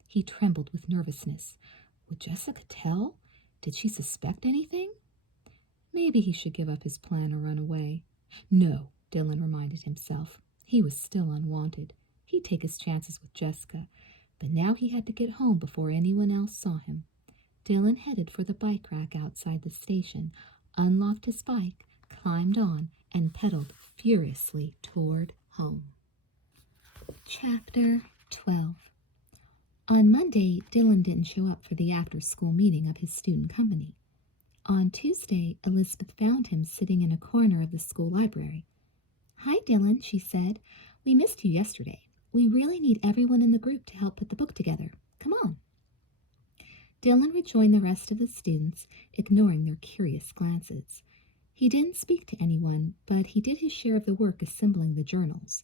He trembled with nervousness. Would Jessica tell? Did she suspect anything? Maybe he should give up his plan or run away. No, Dylan reminded himself. He was still unwanted. He'd take his chances with Jessica, but now he had to get home before anyone else saw him. Dylan headed for the bike rack outside the station, unlocked his bike, climbed on, and pedaled furiously toward home. Chapter 12. On Monday, Dylan didn't show up for the after-school meeting of his student company. On Tuesday, Elizabeth found him sitting in a corner of the school library. "Hi, Dylan," she said. "We missed you yesterday. We really need everyone in the group to help put the book together. Come on." Dylan rejoined the rest of the students, ignoring their curious glances. He didn't speak to anyone, but he did his share of the work assembling the journals.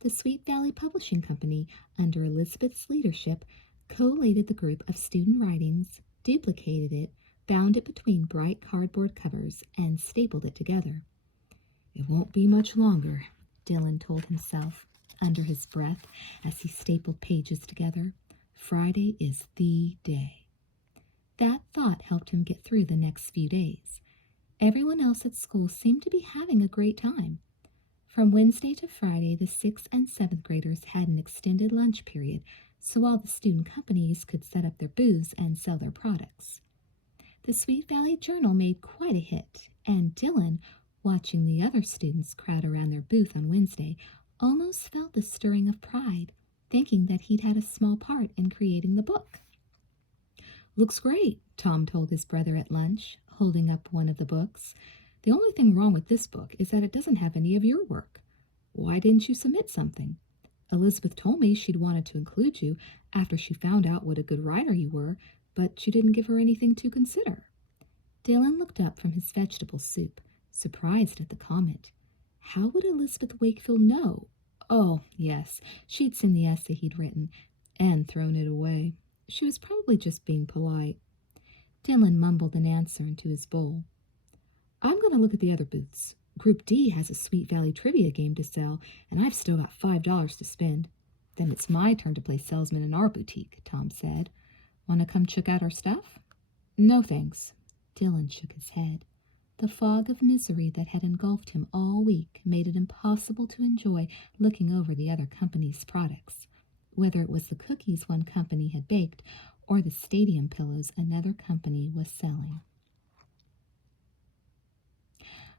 The Sweet Valley Publishing Company, under Elizabeth's leadership, collated the group of student writings, duplicated it, bound it between bright cardboard covers, and stapled it together. "It won't be much longer," Dylan told himself under his breath as he stapled pages together. "Friday is the day." That thought helped him get through the next few days. Everyone else at school seemed to be having a great time. From Wednesday to Friday, the 6th and 7th graders had an extended lunch period, so all the student companies could set up their booths and sell their products. The Sweet Valley Journal made quite a hit, and Dylan, watching the other students crowd around their booth on Wednesday, almost felt the stirring of pride, thinking that he'd had a small part in creating the book. "Looks great," Tom told his brother at lunch, holding up one of the books. "The only thing wrong with this book is that it doesn't have any of your work. Why didn't you submit something? Elizabeth told me she'd wanted to include you after she found out what a good writer you were, but you didn't give her anything to consider." Dylan looked up from his vegetable soup, surprised at the comment. How would Elizabeth Wakefield know? Oh, yes, she'd seen the essay he'd written and thrown it away. She was probably just being polite. Dylan mumbled an answer into his bowl. "I'm going to look at the other booths. Group D has a Sweet Valley trivia game to sell, and I've still got $5 to spend. Then it's my turn to play salesman in our boutique," Tom said. "Want to come check out our stuff?" "No, thanks." Dylan shook his head. The fog of misery that had engulfed him all week made it impossible to enjoy looking over the other company's products, whether it was the cookies one company had baked or the stadium pillows another company was selling.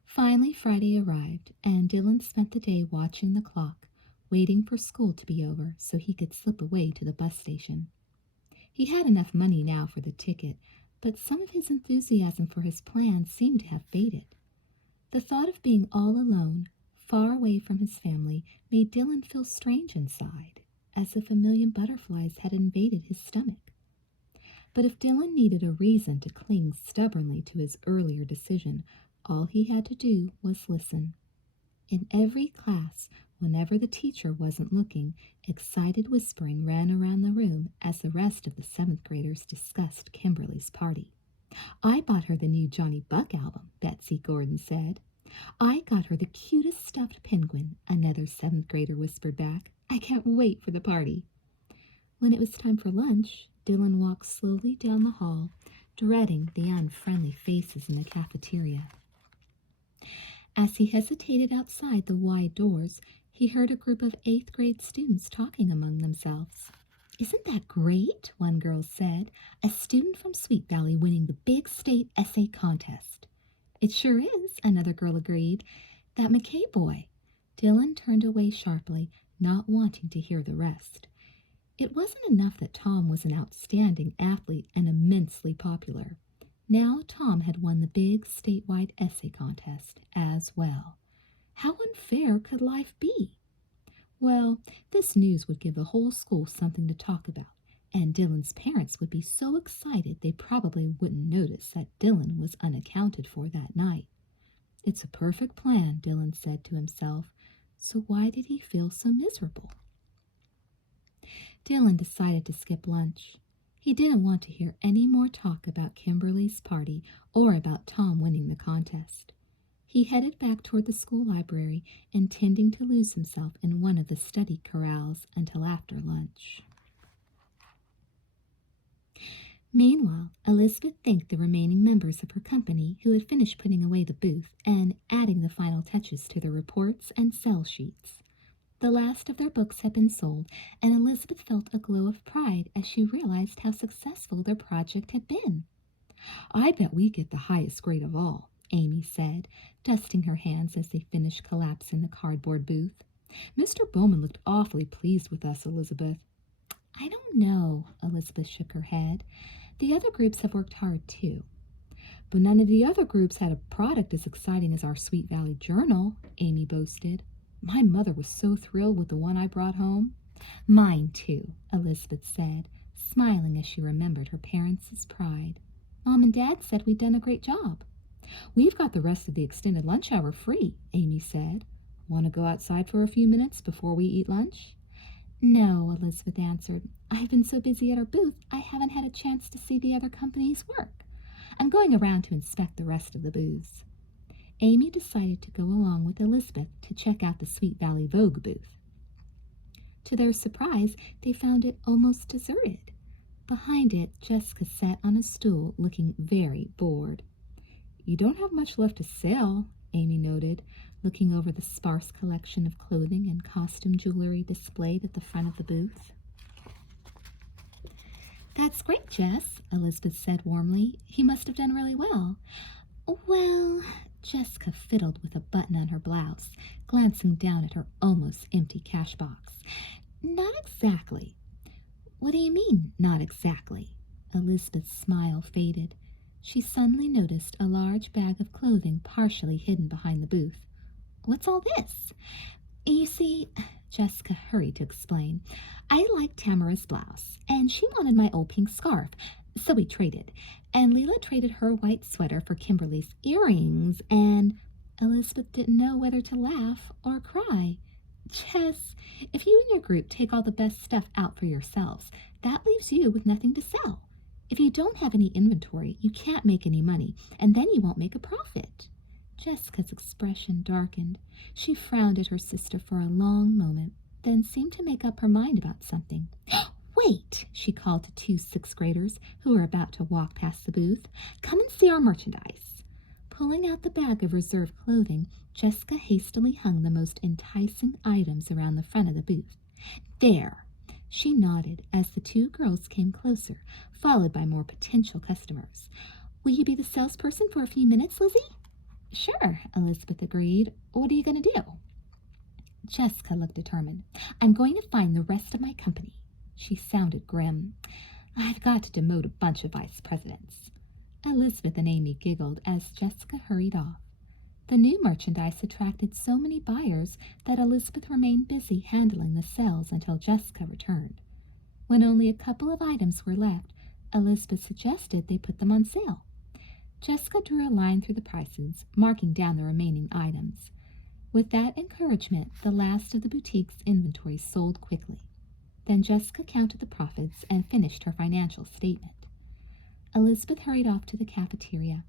Finally, Friday arrived, and Dylan spent the day watching the clock, waiting for school to be over so he could slip away to the bus station. He had enough money now for the ticket, but some of his enthusiasm for his plan seemed to have faded. The thought of being all alone, far away from his family, made Dylan feel strange inside, as if a million butterflies had invaded his stomach. But if Dylan needed a reason to cling stubbornly to his earlier decision, all he had to do was listen. In every class, whenever the teacher wasn't looking, excited whispering ran around the room as the rest of the 7th graders discussed Kimberly's party. "I bought her the new Johnny Buck album," Betsy Gordon said. "I got her the cutest stuffed penguin," another 7th grader whispered back. "I can't wait for the party." When it was time for lunch, Dylan walked slowly down the hall, dreading the unfriendly faces in the cafeteria. As he hesitated outside the wide doors, he heard a group of 8th grade students talking among themselves. "Isn't that great?" one girl said. "A student from Sweet Valley winning the big state essay contest." "It sure is," another girl agreed. "That McKay boy." Dylan turned away sharply, not wanting to hear the rest. It wasn't enough that Tom was an outstanding athlete and immensely popular. Now Tom had won the big statewide essay contest as well. How unfair could life be? Well, this news would give the whole school something to talk about, and Dylan's parents would be so excited they probably wouldn't notice that Dylan was unaccounted for that night. It's a perfect plan, Dylan said to himself, so why did he feel so miserable? Dylan decided to skip lunch. He didn't want to hear any more talk about Kimberly's party or about Tom winning the contest. He headed back toward the school library, intending to lose himself in one of the study corrals until after lunch. Meanwhile, Elizabeth thanked the remaining members of her company who had finished putting away the booth and adding the final touches to their reports and sell sheets. The last of their books had been sold, and Elizabeth felt a glow of pride as she realized how successful their project had been. I bet we get the highest grade of all, Amy said, dusting her hands as they finished collapsing the cardboard booth. Mr. Bowman looked awfully pleased with us, Elizabeth. I don't know, Elizabeth shook her head. The other groups have worked hard, too. But none of the other groups had a product as exciting as our Sweet Valley Journal, Amy boasted. My mother was so thrilled with the one I brought home. Mine, too, Elizabeth said, smiling as she remembered her parents' pride. Mom and Dad said we'd done a great job. We've got the rest of the extended lunch hour free, Amy said. Want to go outside for a few minutes before we eat lunch? No, Elizabeth answered. I've been so busy at our booth, I haven't had a chance to see the other company's work. I'm going around to inspect the rest of the booths. Amy decided to go along with Elizabeth to check out the Sweet Valley Vogue booth. To their surprise, they found it almost deserted. Behind it, Jessica sat on a stool looking very bored. You don't have much left to sell, Amy noted, looking over the sparse collection of clothing and costume jewelry displayed at the front of the booth. That's great, Jess, Elizabeth said warmly. You must have done really well. Well, Jessica fiddled with a button on her blouse, glancing down at her almost empty cash box. Not exactly. What do you mean, not exactly? Elizabeth's smile faded. She suddenly noticed a large bag of clothing partially hidden behind the booth. What's all this? You see, Jessica hurried to explain, I liked Tamara's blouse, and she wanted my old pink scarf, so we traded. And Leela traded her white sweater for Kimberly's earrings, and Elizabeth didn't know whether to laugh or cry. Jess, if you and your group take all the best stuff out for yourselves, that leaves you with nothing to sell. If you don't have any inventory, you can't make any money, and then you won't make a profit. Jessica's expression darkened. She frowned at her sister for a long moment, then seemed to make up her mind about something. Wait, she called to two sixth-graders who were about to walk past the booth. Come and see our merchandise. Pulling out the bag of reserve clothing, Jessica hastily hung the most enticing items around the front of the booth. There! She nodded as the two girls came closer, followed by more potential customers. Will you be the salesperson for a few minutes, Lizzie? Sure, Elizabeth agreed. What are you going to do? Jessica looked determined. I'm going to find the rest of my company. She sounded grim. I've got to demote a bunch of vice presidents. Elizabeth and Amy giggled as Jessica hurried off. The new merchandise attracted so many buyers that Elizabeth remained busy handling the sales until Jessica returned. When only a couple of items were left, Elizabeth suggested they put them on sale. Jessica drew a line through the prices, marking down the remaining items. With that encouragement, the last of the boutique's inventory sold quickly. Then Jessica counted the profits and finished her financial statement. Elizabeth hurried off to the cafeteria.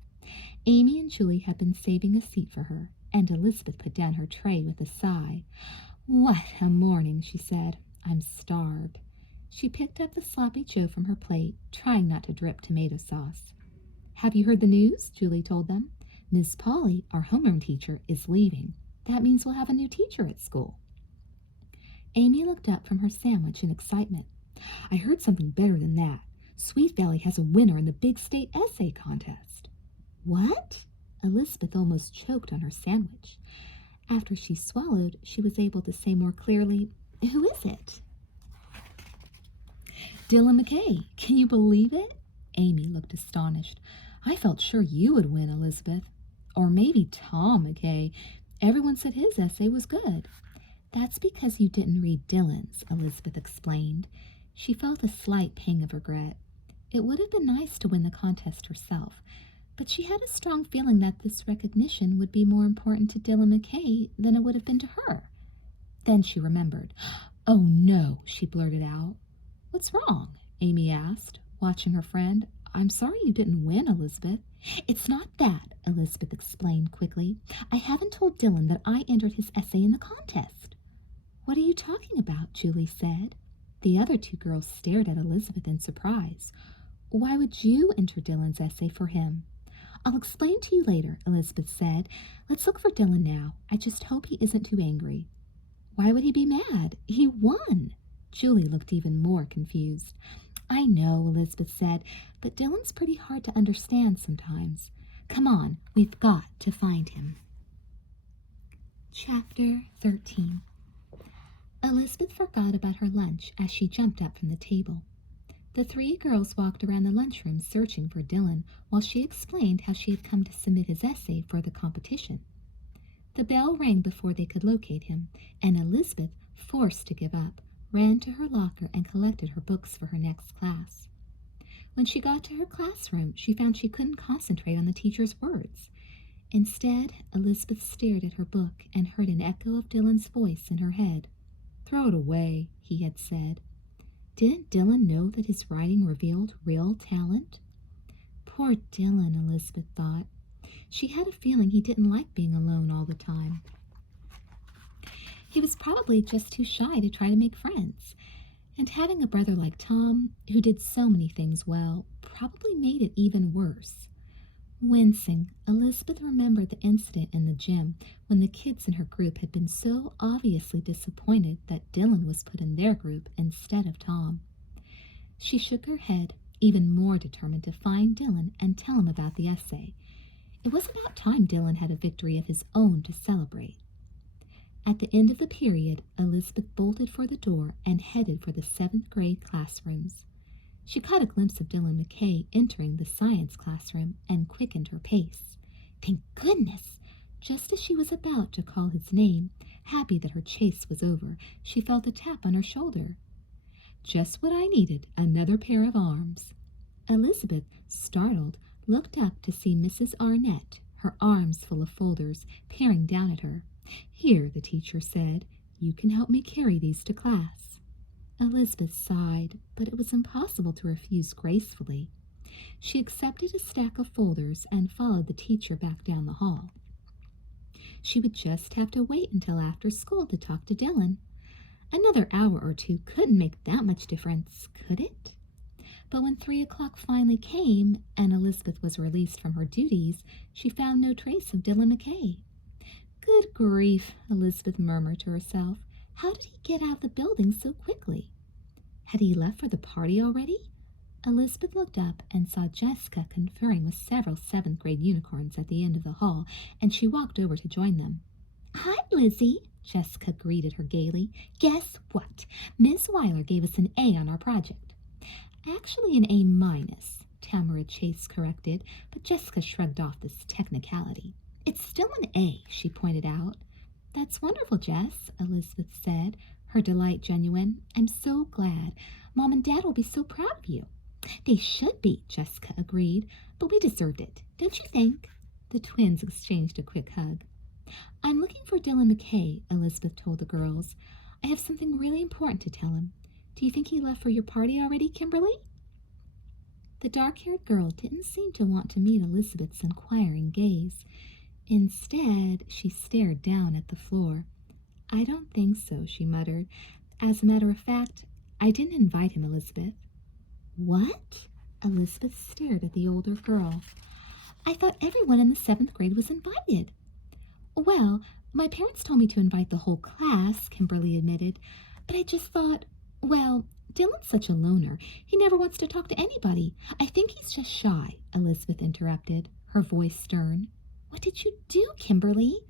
Amy and Julie had been saving a seat for her, and Elizabeth put down her tray with a sigh. What a morning, she said. I'm starved. She picked up the sloppy joe from her plate, trying not to drip tomato sauce. Have you heard the news? Julie told them. Miss Polly, our homeroom teacher, is leaving. That means we'll have a new teacher at school. Amy looked up from her sandwich in excitement. I heard something better than that. Sweet Valley has a winner in the big state essay contest. What? Elizabeth almost choked on her sandwich. After she swallowed, she was able to say more clearly, Who is it? Dylan McKay. Can you believe it? Amy looked astonished. I felt sure you would win, Elizabeth. Or maybe Tom McKay. Everyone said his essay was good. That's because you didn't read Dylan's, Elizabeth explained. She felt a slight pang of regret. It would have been nice to win the contest herself, but she had a strong feeling that this recognition would be more important to Dylan McKay than it would have been to her. Then she remembered. Oh no, she blurted out. What's wrong? Amy asked, watching her friend. I'm sorry you didn't win, Elizabeth. It's not that, Elizabeth explained quickly. I haven't told Dylan that I entered his essay in the contest. What are you talking about? Julie said. The other two girls stared at Elizabeth in surprise. Why would you enter Dylan's essay for him? I'll explain to you later, Elizabeth said. Let's look for Dylan now. I just hope he isn't too angry. Why would he be mad? He won. Julie looked even more confused. I know, Elizabeth said, but Dylan's pretty hard to understand sometimes. Come on, we've got to find him. Chapter 13. Elizabeth forgot about her lunch as she jumped up from the table. The three girls walked around the lunchroom searching for Dylan while she explained how she had come to submit his essay for the competition. The bell rang before they could locate him, and Elizabeth, forced to give up, ran to her locker and collected her books for her next class. When she got to her classroom, she found she couldn't concentrate on the teacher's words. Instead, Elizabeth stared at her book and heard an echo of Dylan's voice in her head. Throw it away, he had said. Didn't Dylan know that his writing revealed real talent? Poor Dylan, Elizabeth thought. She had a feeling he didn't like being alone all the time. He was probably just too shy to try to make friends. And having a brother like Tom, who did so many things well, probably made it even worse. Wincing, Elizabeth remembered the incident in the gym when the kids in her group had been so obviously disappointed that Dylan was put in their group instead of Tom. She shook her head, even more determined to find Dylan and tell him about the essay. It was about time Dylan had a victory of his own to celebrate. At the end of the period, Elizabeth bolted for the door and headed for the 7th grade classrooms. She caught a glimpse of Dylan McKay entering the science classroom and quickened her pace. Thank goodness! Just as she was about to call his name, happy that her chase was over, she felt a tap on her shoulder. Just what I needed, another pair of arms. Elizabeth, startled, looked up to see Mrs. Arnett, her arms full of folders, peering down at her. Here, the teacher said, you can help me carry these to class. Elizabeth sighed, but it was impossible to refuse gracefully. She accepted a stack of folders and followed the teacher back down the hall. She would just have to wait until after school to talk to Dylan. Another hour or two couldn't make that much difference, could it? But when 3 o'clock finally came and Elizabeth was released from her duties, she found no trace of Dylan McKay. Good grief, Elizabeth murmured to herself. How did he get out of the building so quickly? Had he left for the party already? Elizabeth looked up and saw Jessica conferring with several 7th grade unicorns at the end of the hall, and she walked over to join them. Hi, Lizzie, Jessica greeted her gaily. Guess what? Miss Weiler gave us an A on our project. Actually an A-, Tamara Chase corrected, but Jessica shrugged off this technicality. It's still an A, she pointed out. That's wonderful, Jess, Elizabeth said, her delight genuine. I'm so glad. Mom and Dad will be so proud of you. They should be, Jessica agreed, but we deserved it, don't you think? The twins exchanged a quick hug. I'm looking for Dylan McKay, Elizabeth told the girls. I have something really important to tell him. Do you think he left for your party already, Kimberly? The dark-haired girl didn't seem to want to meet Elizabeth's inquiring gaze. Instead, she stared down at the floor. I don't think so, she muttered. As a matter of fact, I didn't invite him, Elizabeth. What? Elizabeth stared at the older girl. I thought everyone in the 7th grade was invited. Well, my parents told me to invite the whole class, Kimberly admitted, but I just thought, well, Dylan's such a loner. He never wants to talk to anybody. I think he's just shy, Elizabeth interrupted, her voice stern. What did you do, Kimberly?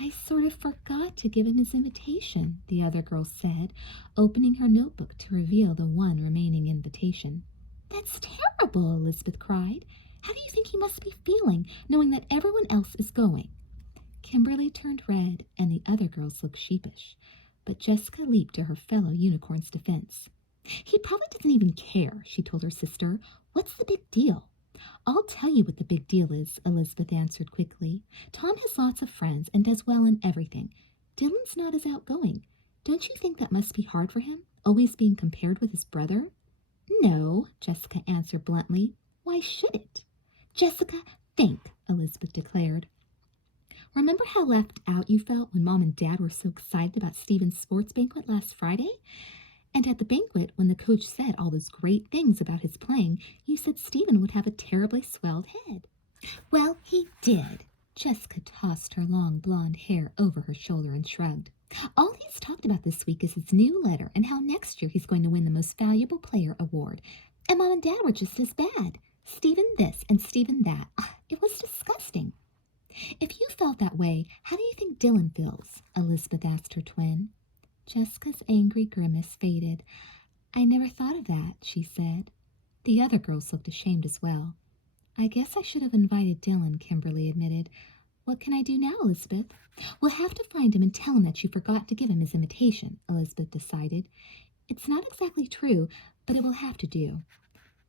I sort of forgot to give him his invitation, the other girl said, opening her notebook to reveal the one remaining invitation. That's terrible, Elizabeth cried. How do you think he must be feeling, knowing that everyone else is going? Kimberly turned red, and the other girls looked sheepish, but Jessica leaped to her fellow unicorn's defense. He probably doesn't even care, she told her sister. What's the big deal? I'll tell you what the big deal is, Elizabeth answered quickly. Tom has lots of friends and does well in everything. Dylan's not as outgoing. Don't you think that must be hard for him, always being compared with his brother? No, Jessica answered bluntly. Why should it? Jessica, think, Elizabeth declared. Remember how left out you felt when Mom and Dad were so excited about Stephen's sports banquet last Friday? And at the banquet, when the coach said all those great things about his playing, you said Stephen would have a terribly swelled head. Well, he did. Jessica tossed her long blonde hair over her shoulder and shrugged. All he's talked about this week is his new letter and how next year he's going to win the Most Valuable Player award. And Mom and Dad were just as bad. Stephen this and Stephen that. It was disgusting. If you felt that way, how do you think Dylan feels? Elizabeth asked her twin. Jessica's angry grimace faded. I never thought of that, she said. The other girls looked ashamed as well. I guess I should have invited Dylan, Kimberly admitted. What can I do now, Elizabeth? We'll have to find him and tell him that you forgot to give him his invitation, Elizabeth decided. It's not exactly true, but it will have to do.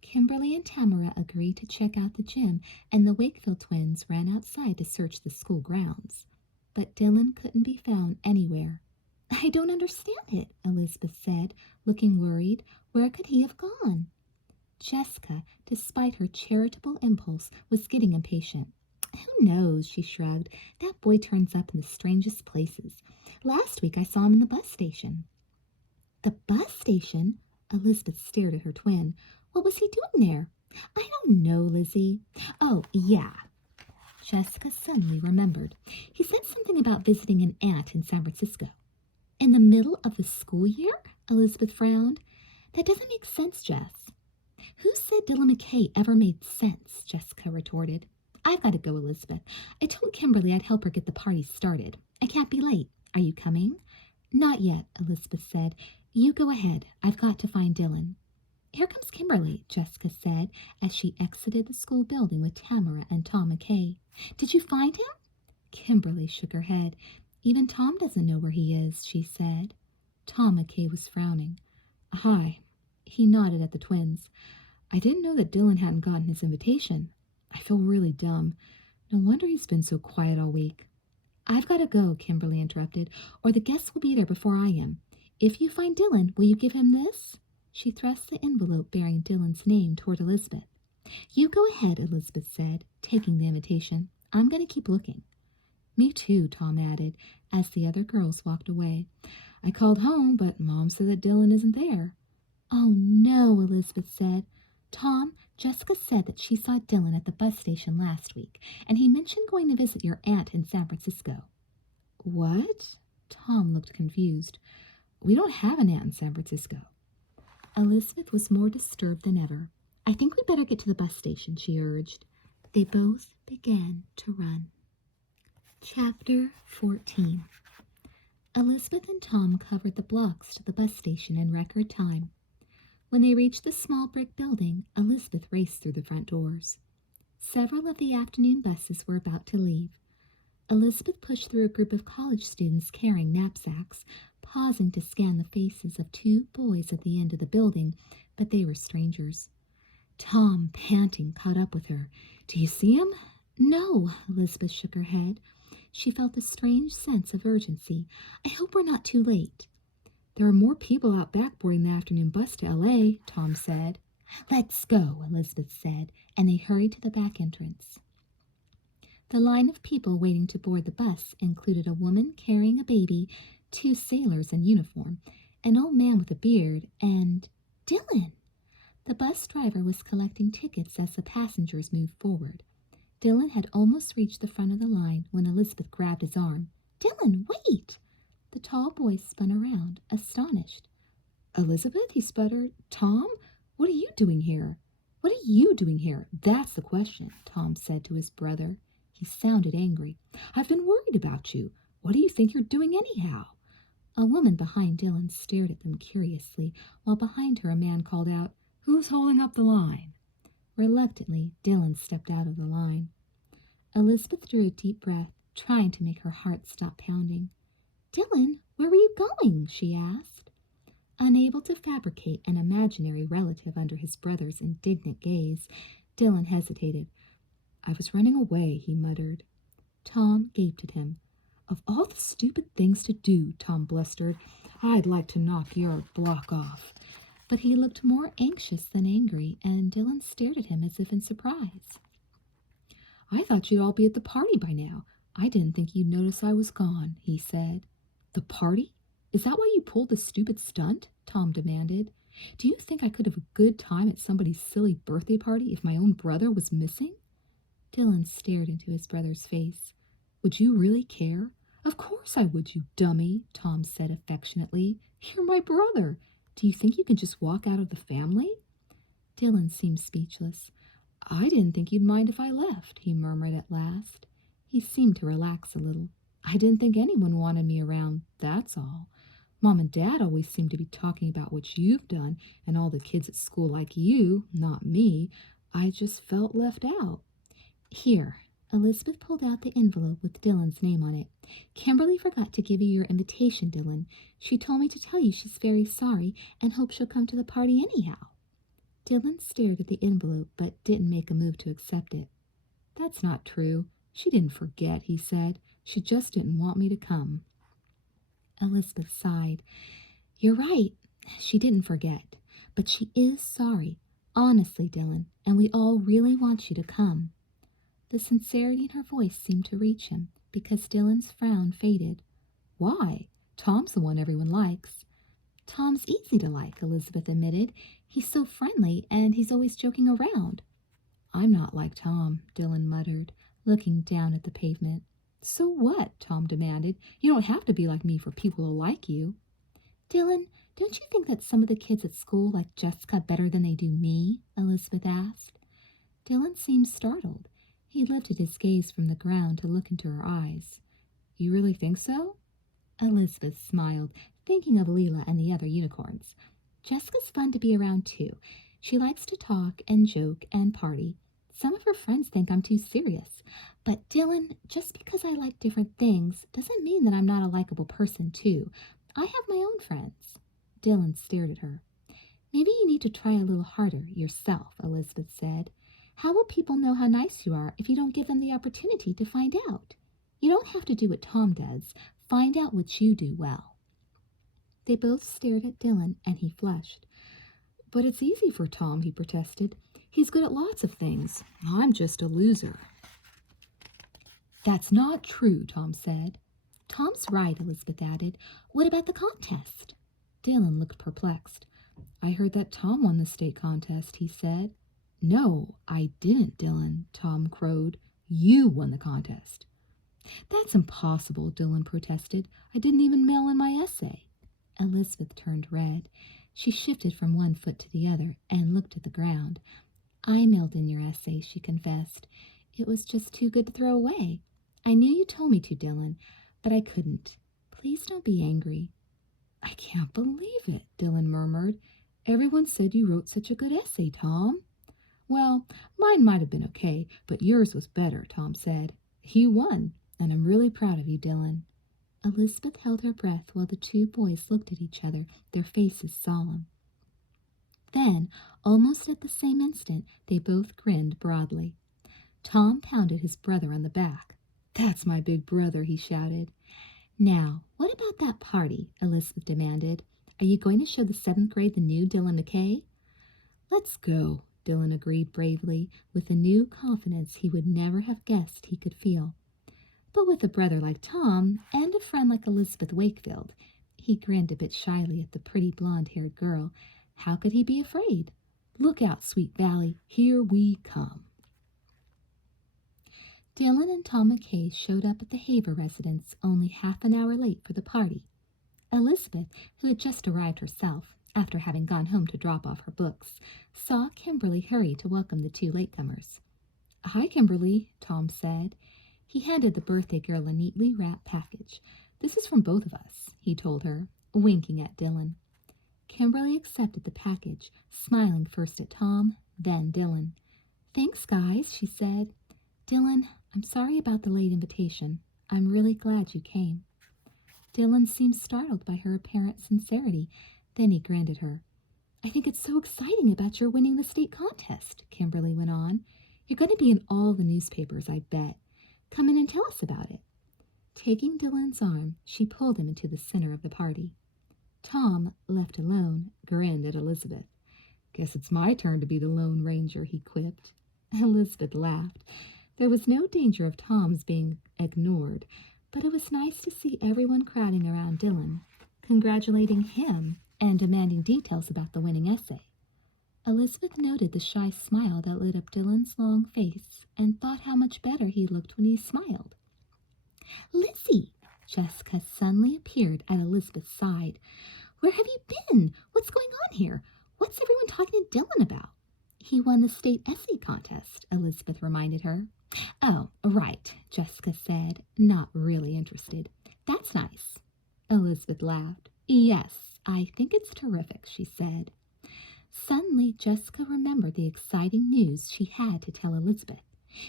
Kimberly and Tamara agreed to check out the gym, and the Wakefield twins ran outside to search the school grounds. But Dylan couldn't be found anywhere. I don't understand it, Elizabeth said, looking worried. Where could he have gone? Jessica, despite her charitable impulse, was getting impatient. Who knows, she shrugged. That boy turns up in the strangest places. Last week I saw him in the bus station. The bus station? Elizabeth stared at her twin. What was he doing there? I don't know, Lizzie. Oh, yeah. Jessica suddenly remembered. He said something about visiting an aunt in San Francisco. In the middle of the school year? Elizabeth frowned. That doesn't make sense, Jess. Who said Dylan McKay ever made sense? Jessica retorted. I've got to go, Elizabeth. I told Kimberly I'd help her get the party started. I can't be late. Are you coming? Not yet, Elizabeth said. You go ahead. I've got to find Dylan. Here comes Kimberly, Jessica said as she exited the school building with Tamara and Tom McKay. Did you find him? Kimberly shook her head. Even Tom doesn't know where he is, she said. Tom McKay was frowning. Hi. He nodded at the twins. I didn't know that Dylan hadn't gotten his invitation. I feel really dumb. No wonder he's been so quiet all week. I've got to go, Kimberly interrupted, or the guests will be there before I am. If you find Dylan, will you give him this? She thrust the envelope bearing Dylan's name toward Elizabeth. You go ahead, Elizabeth said, taking the invitation. I'm going to keep looking. Me too, Tom added, as the other girls walked away. I called home, but Mom said that Dylan isn't there. Oh, no, Elizabeth said. Tom, Jessica said that she saw Dylan at the bus station last week, and he mentioned going to visit your aunt in San Francisco. What? Tom looked confused. We don't have an aunt in San Francisco. Elizabeth was more disturbed than ever. I think we'd better get to the bus station, she urged. They both began to run. Chapter 14. Elizabeth and Tom covered the blocks to the bus station in record time. When they reached the small brick building, Elizabeth raced through the front doors. Several of the afternoon buses were about to leave. Elizabeth pushed through a group of college students carrying knapsacks, pausing to scan the faces of two boys at the end of the building, but they were strangers. Tom, panting, caught up with her. Do you see him? No, Elizabeth shook her head. She felt a strange sense of urgency. I hope we're not too late. There are more people out back boarding the afternoon bus to L.A., Tom said. Let's go, Elizabeth said, and they hurried to the back entrance. The line of people waiting to board the bus included a woman carrying a baby, two sailors in uniform, an old man with a beard, and Dylan. The bus driver was collecting tickets as the passengers moved forward. Dylan had almost reached the front of the line when Elizabeth grabbed his arm. Dylan, wait! The tall boy spun around, astonished. Elizabeth, he sputtered. Tom, what are you doing here? What are you doing here? That's the question, Tom said to his brother. He sounded angry. I've been worried about you. What do you think you're doing anyhow? A woman behind Dylan stared at them curiously, while behind her a man called out, Who's holding up the line? Reluctantly, Dylan stepped out of the line. Elizabeth drew a deep breath, trying to make her heart stop pounding. Dylan, where were you going? She asked. Unable to fabricate an imaginary relative under his brother's indignant gaze, Dylan hesitated. I was running away, he muttered. Tom gaped at him. Of all the stupid things to do, Tom blustered, I'd like to knock your block off. But he looked more anxious than angry, and Dylan stared at him as if in surprise. I thought you'd all be at the party by now. I didn't think you'd notice I was gone, he said. The party? Is that why you pulled the stupid stunt? Tom demanded. Do you think I could have a good time at somebody's silly birthday party if my own brother was missing? Dylan stared into his brother's face. Would you really care? Of course I would, you dummy, Tom said affectionately. You're my brother. Do you think you can just walk out of the family? Dylan seemed speechless. I didn't think you'd mind if I left, he murmured at last. He seemed to relax a little. I didn't think anyone wanted me around, that's all. Mom and Dad always seem to be talking about what you've done, and all the kids at school like you, not me. I just felt left out. Here. Elizabeth pulled out the envelope with Dylan's name on it. Kimberly forgot to give you your invitation, Dylan. She told me to tell you she's very sorry and hopes she'll come to the party anyhow. Dylan stared at the envelope but didn't make a move to accept it. That's not true. She didn't forget, he said. She just didn't want me to come. Elizabeth sighed. You're right. She didn't forget. But she is sorry. Honestly, Dylan, and we all really want you to come. The sincerity in her voice seemed to reach him, because Dylan's frown faded. Why? Tom's the one everyone likes. Tom's easy to like, Elizabeth admitted. He's so friendly, and he's always joking around. I'm not like Tom, Dylan muttered, looking down at the pavement. So what? Tom demanded. You don't have to be like me for people to like you. Dylan, don't you think that some of the kids at school like Jessica better than they do me? Elizabeth asked. Dylan seemed startled. He lifted his gaze from the ground to look into her eyes. You really think so? Elizabeth smiled, thinking of Leela and the other unicorns. Jessica's fun to be around, too. She likes to talk and joke and party. Some of her friends think I'm too serious. But, Dylan, just because I like different things doesn't mean that I'm not a likable person, too. I have my own friends. Dylan stared at her. Maybe you need to try a little harder yourself, Elizabeth said. How will people know how nice you are if you don't give them the opportunity to find out? You don't have to do what Tom does. Find out what you do well. They both stared at Dylan, and he flushed. But it's easy for Tom, he protested. He's good at lots of things. I'm just a loser. That's not true, Tom said. Tom's right, Elizabeth added. What about the contest? Dylan looked perplexed. I heard that Tom won the state contest, he said. No, I didn't, Dylan, Tom crowed. You won the contest. That's impossible, Dylan protested. I didn't even mail in my essay. Elizabeth turned red. She shifted from one foot to the other and looked at the ground. I mailed in your essay, she confessed. It was just too good to throw away. I knew you told me to, Dylan, but I couldn't. Please don't be angry. I can't believe it, Dylan murmured. Everyone said you wrote such a good essay, Tom. Well, mine might have been okay, but yours was better, Tom said. You won, and I'm really proud of you, Dylan. Elizabeth held her breath while the two boys looked at each other, their faces solemn. Then, almost at the same instant, they both grinned broadly. Tom pounded his brother on the back. That's my big brother, he shouted. Now, what about that party? Elizabeth demanded. Are you going to show the 7th grade the new Dylan McKay? Let's go, Dylan agreed bravely, with a new confidence he would never have guessed he could feel. But with a brother like Tom and a friend like Elizabeth Wakefield, he grinned a bit shyly at the pretty blonde-haired girl. How could he be afraid? Look out, Sweet Valley, here we come. Dylan and Tom McKay showed up at the Haver residence only half an hour late for the party. Elizabeth, who had just arrived herself, after having gone home to drop off her books, saw Kimberly hurry to welcome the two latecomers. Hi, Kimberly, Tom said. He handed the birthday girl a neatly wrapped package. This is from both of us, he told her, winking at Dylan. Kimberly accepted the package, smiling first at Tom, then Dylan. Thanks, guys, she said. Dylan, I'm sorry about the late invitation. I'm really glad you came. Dylan seemed startled by her apparent sincerity. Then he grinned at her. I think it's so exciting about your winning the state contest, Kimberly went on. You're going to be in all the newspapers, I bet. Come in and tell us about it. Taking Dylan's arm, she pulled him into the center of the party. Tom, left alone, grinned at Elizabeth. Guess it's my turn to be the Lone Ranger, he quipped. Elizabeth laughed. There was no danger of Tom's being ignored, but it was nice to see everyone crowding around Dylan, congratulating him and demanding details about the winning essay. Elizabeth noted the shy smile that lit up Dylan's long face and thought how much better he looked when he smiled. Lizzie, Jessica suddenly appeared at Elizabeth's side. Where have you been? What's going on here? What's everyone talking to Dylan about? He won the state essay contest, Elizabeth reminded her. Oh, right, Jessica said, not really interested. That's nice. Elizabeth laughed. Yes, I think it's terrific, she said. Suddenly, Jessica remembered the exciting news she had to tell Elizabeth.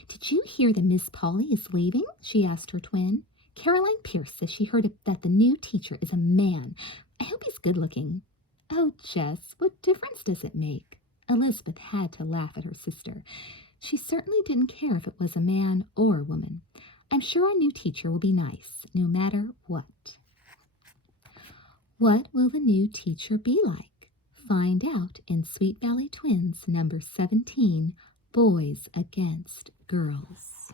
Did you hear that Miss Polly is leaving? She asked her twin. Caroline Pierce says she heard that the new teacher is a man. I hope he's good looking. Oh, Jess, what difference does it make? Elizabeth had to laugh at her sister. She certainly didn't care if it was a man or a woman. I'm sure our new teacher will be nice, no matter what. What will the new teacher be like? Find out in Sweet Valley Twins number 17, Boys Against Girls.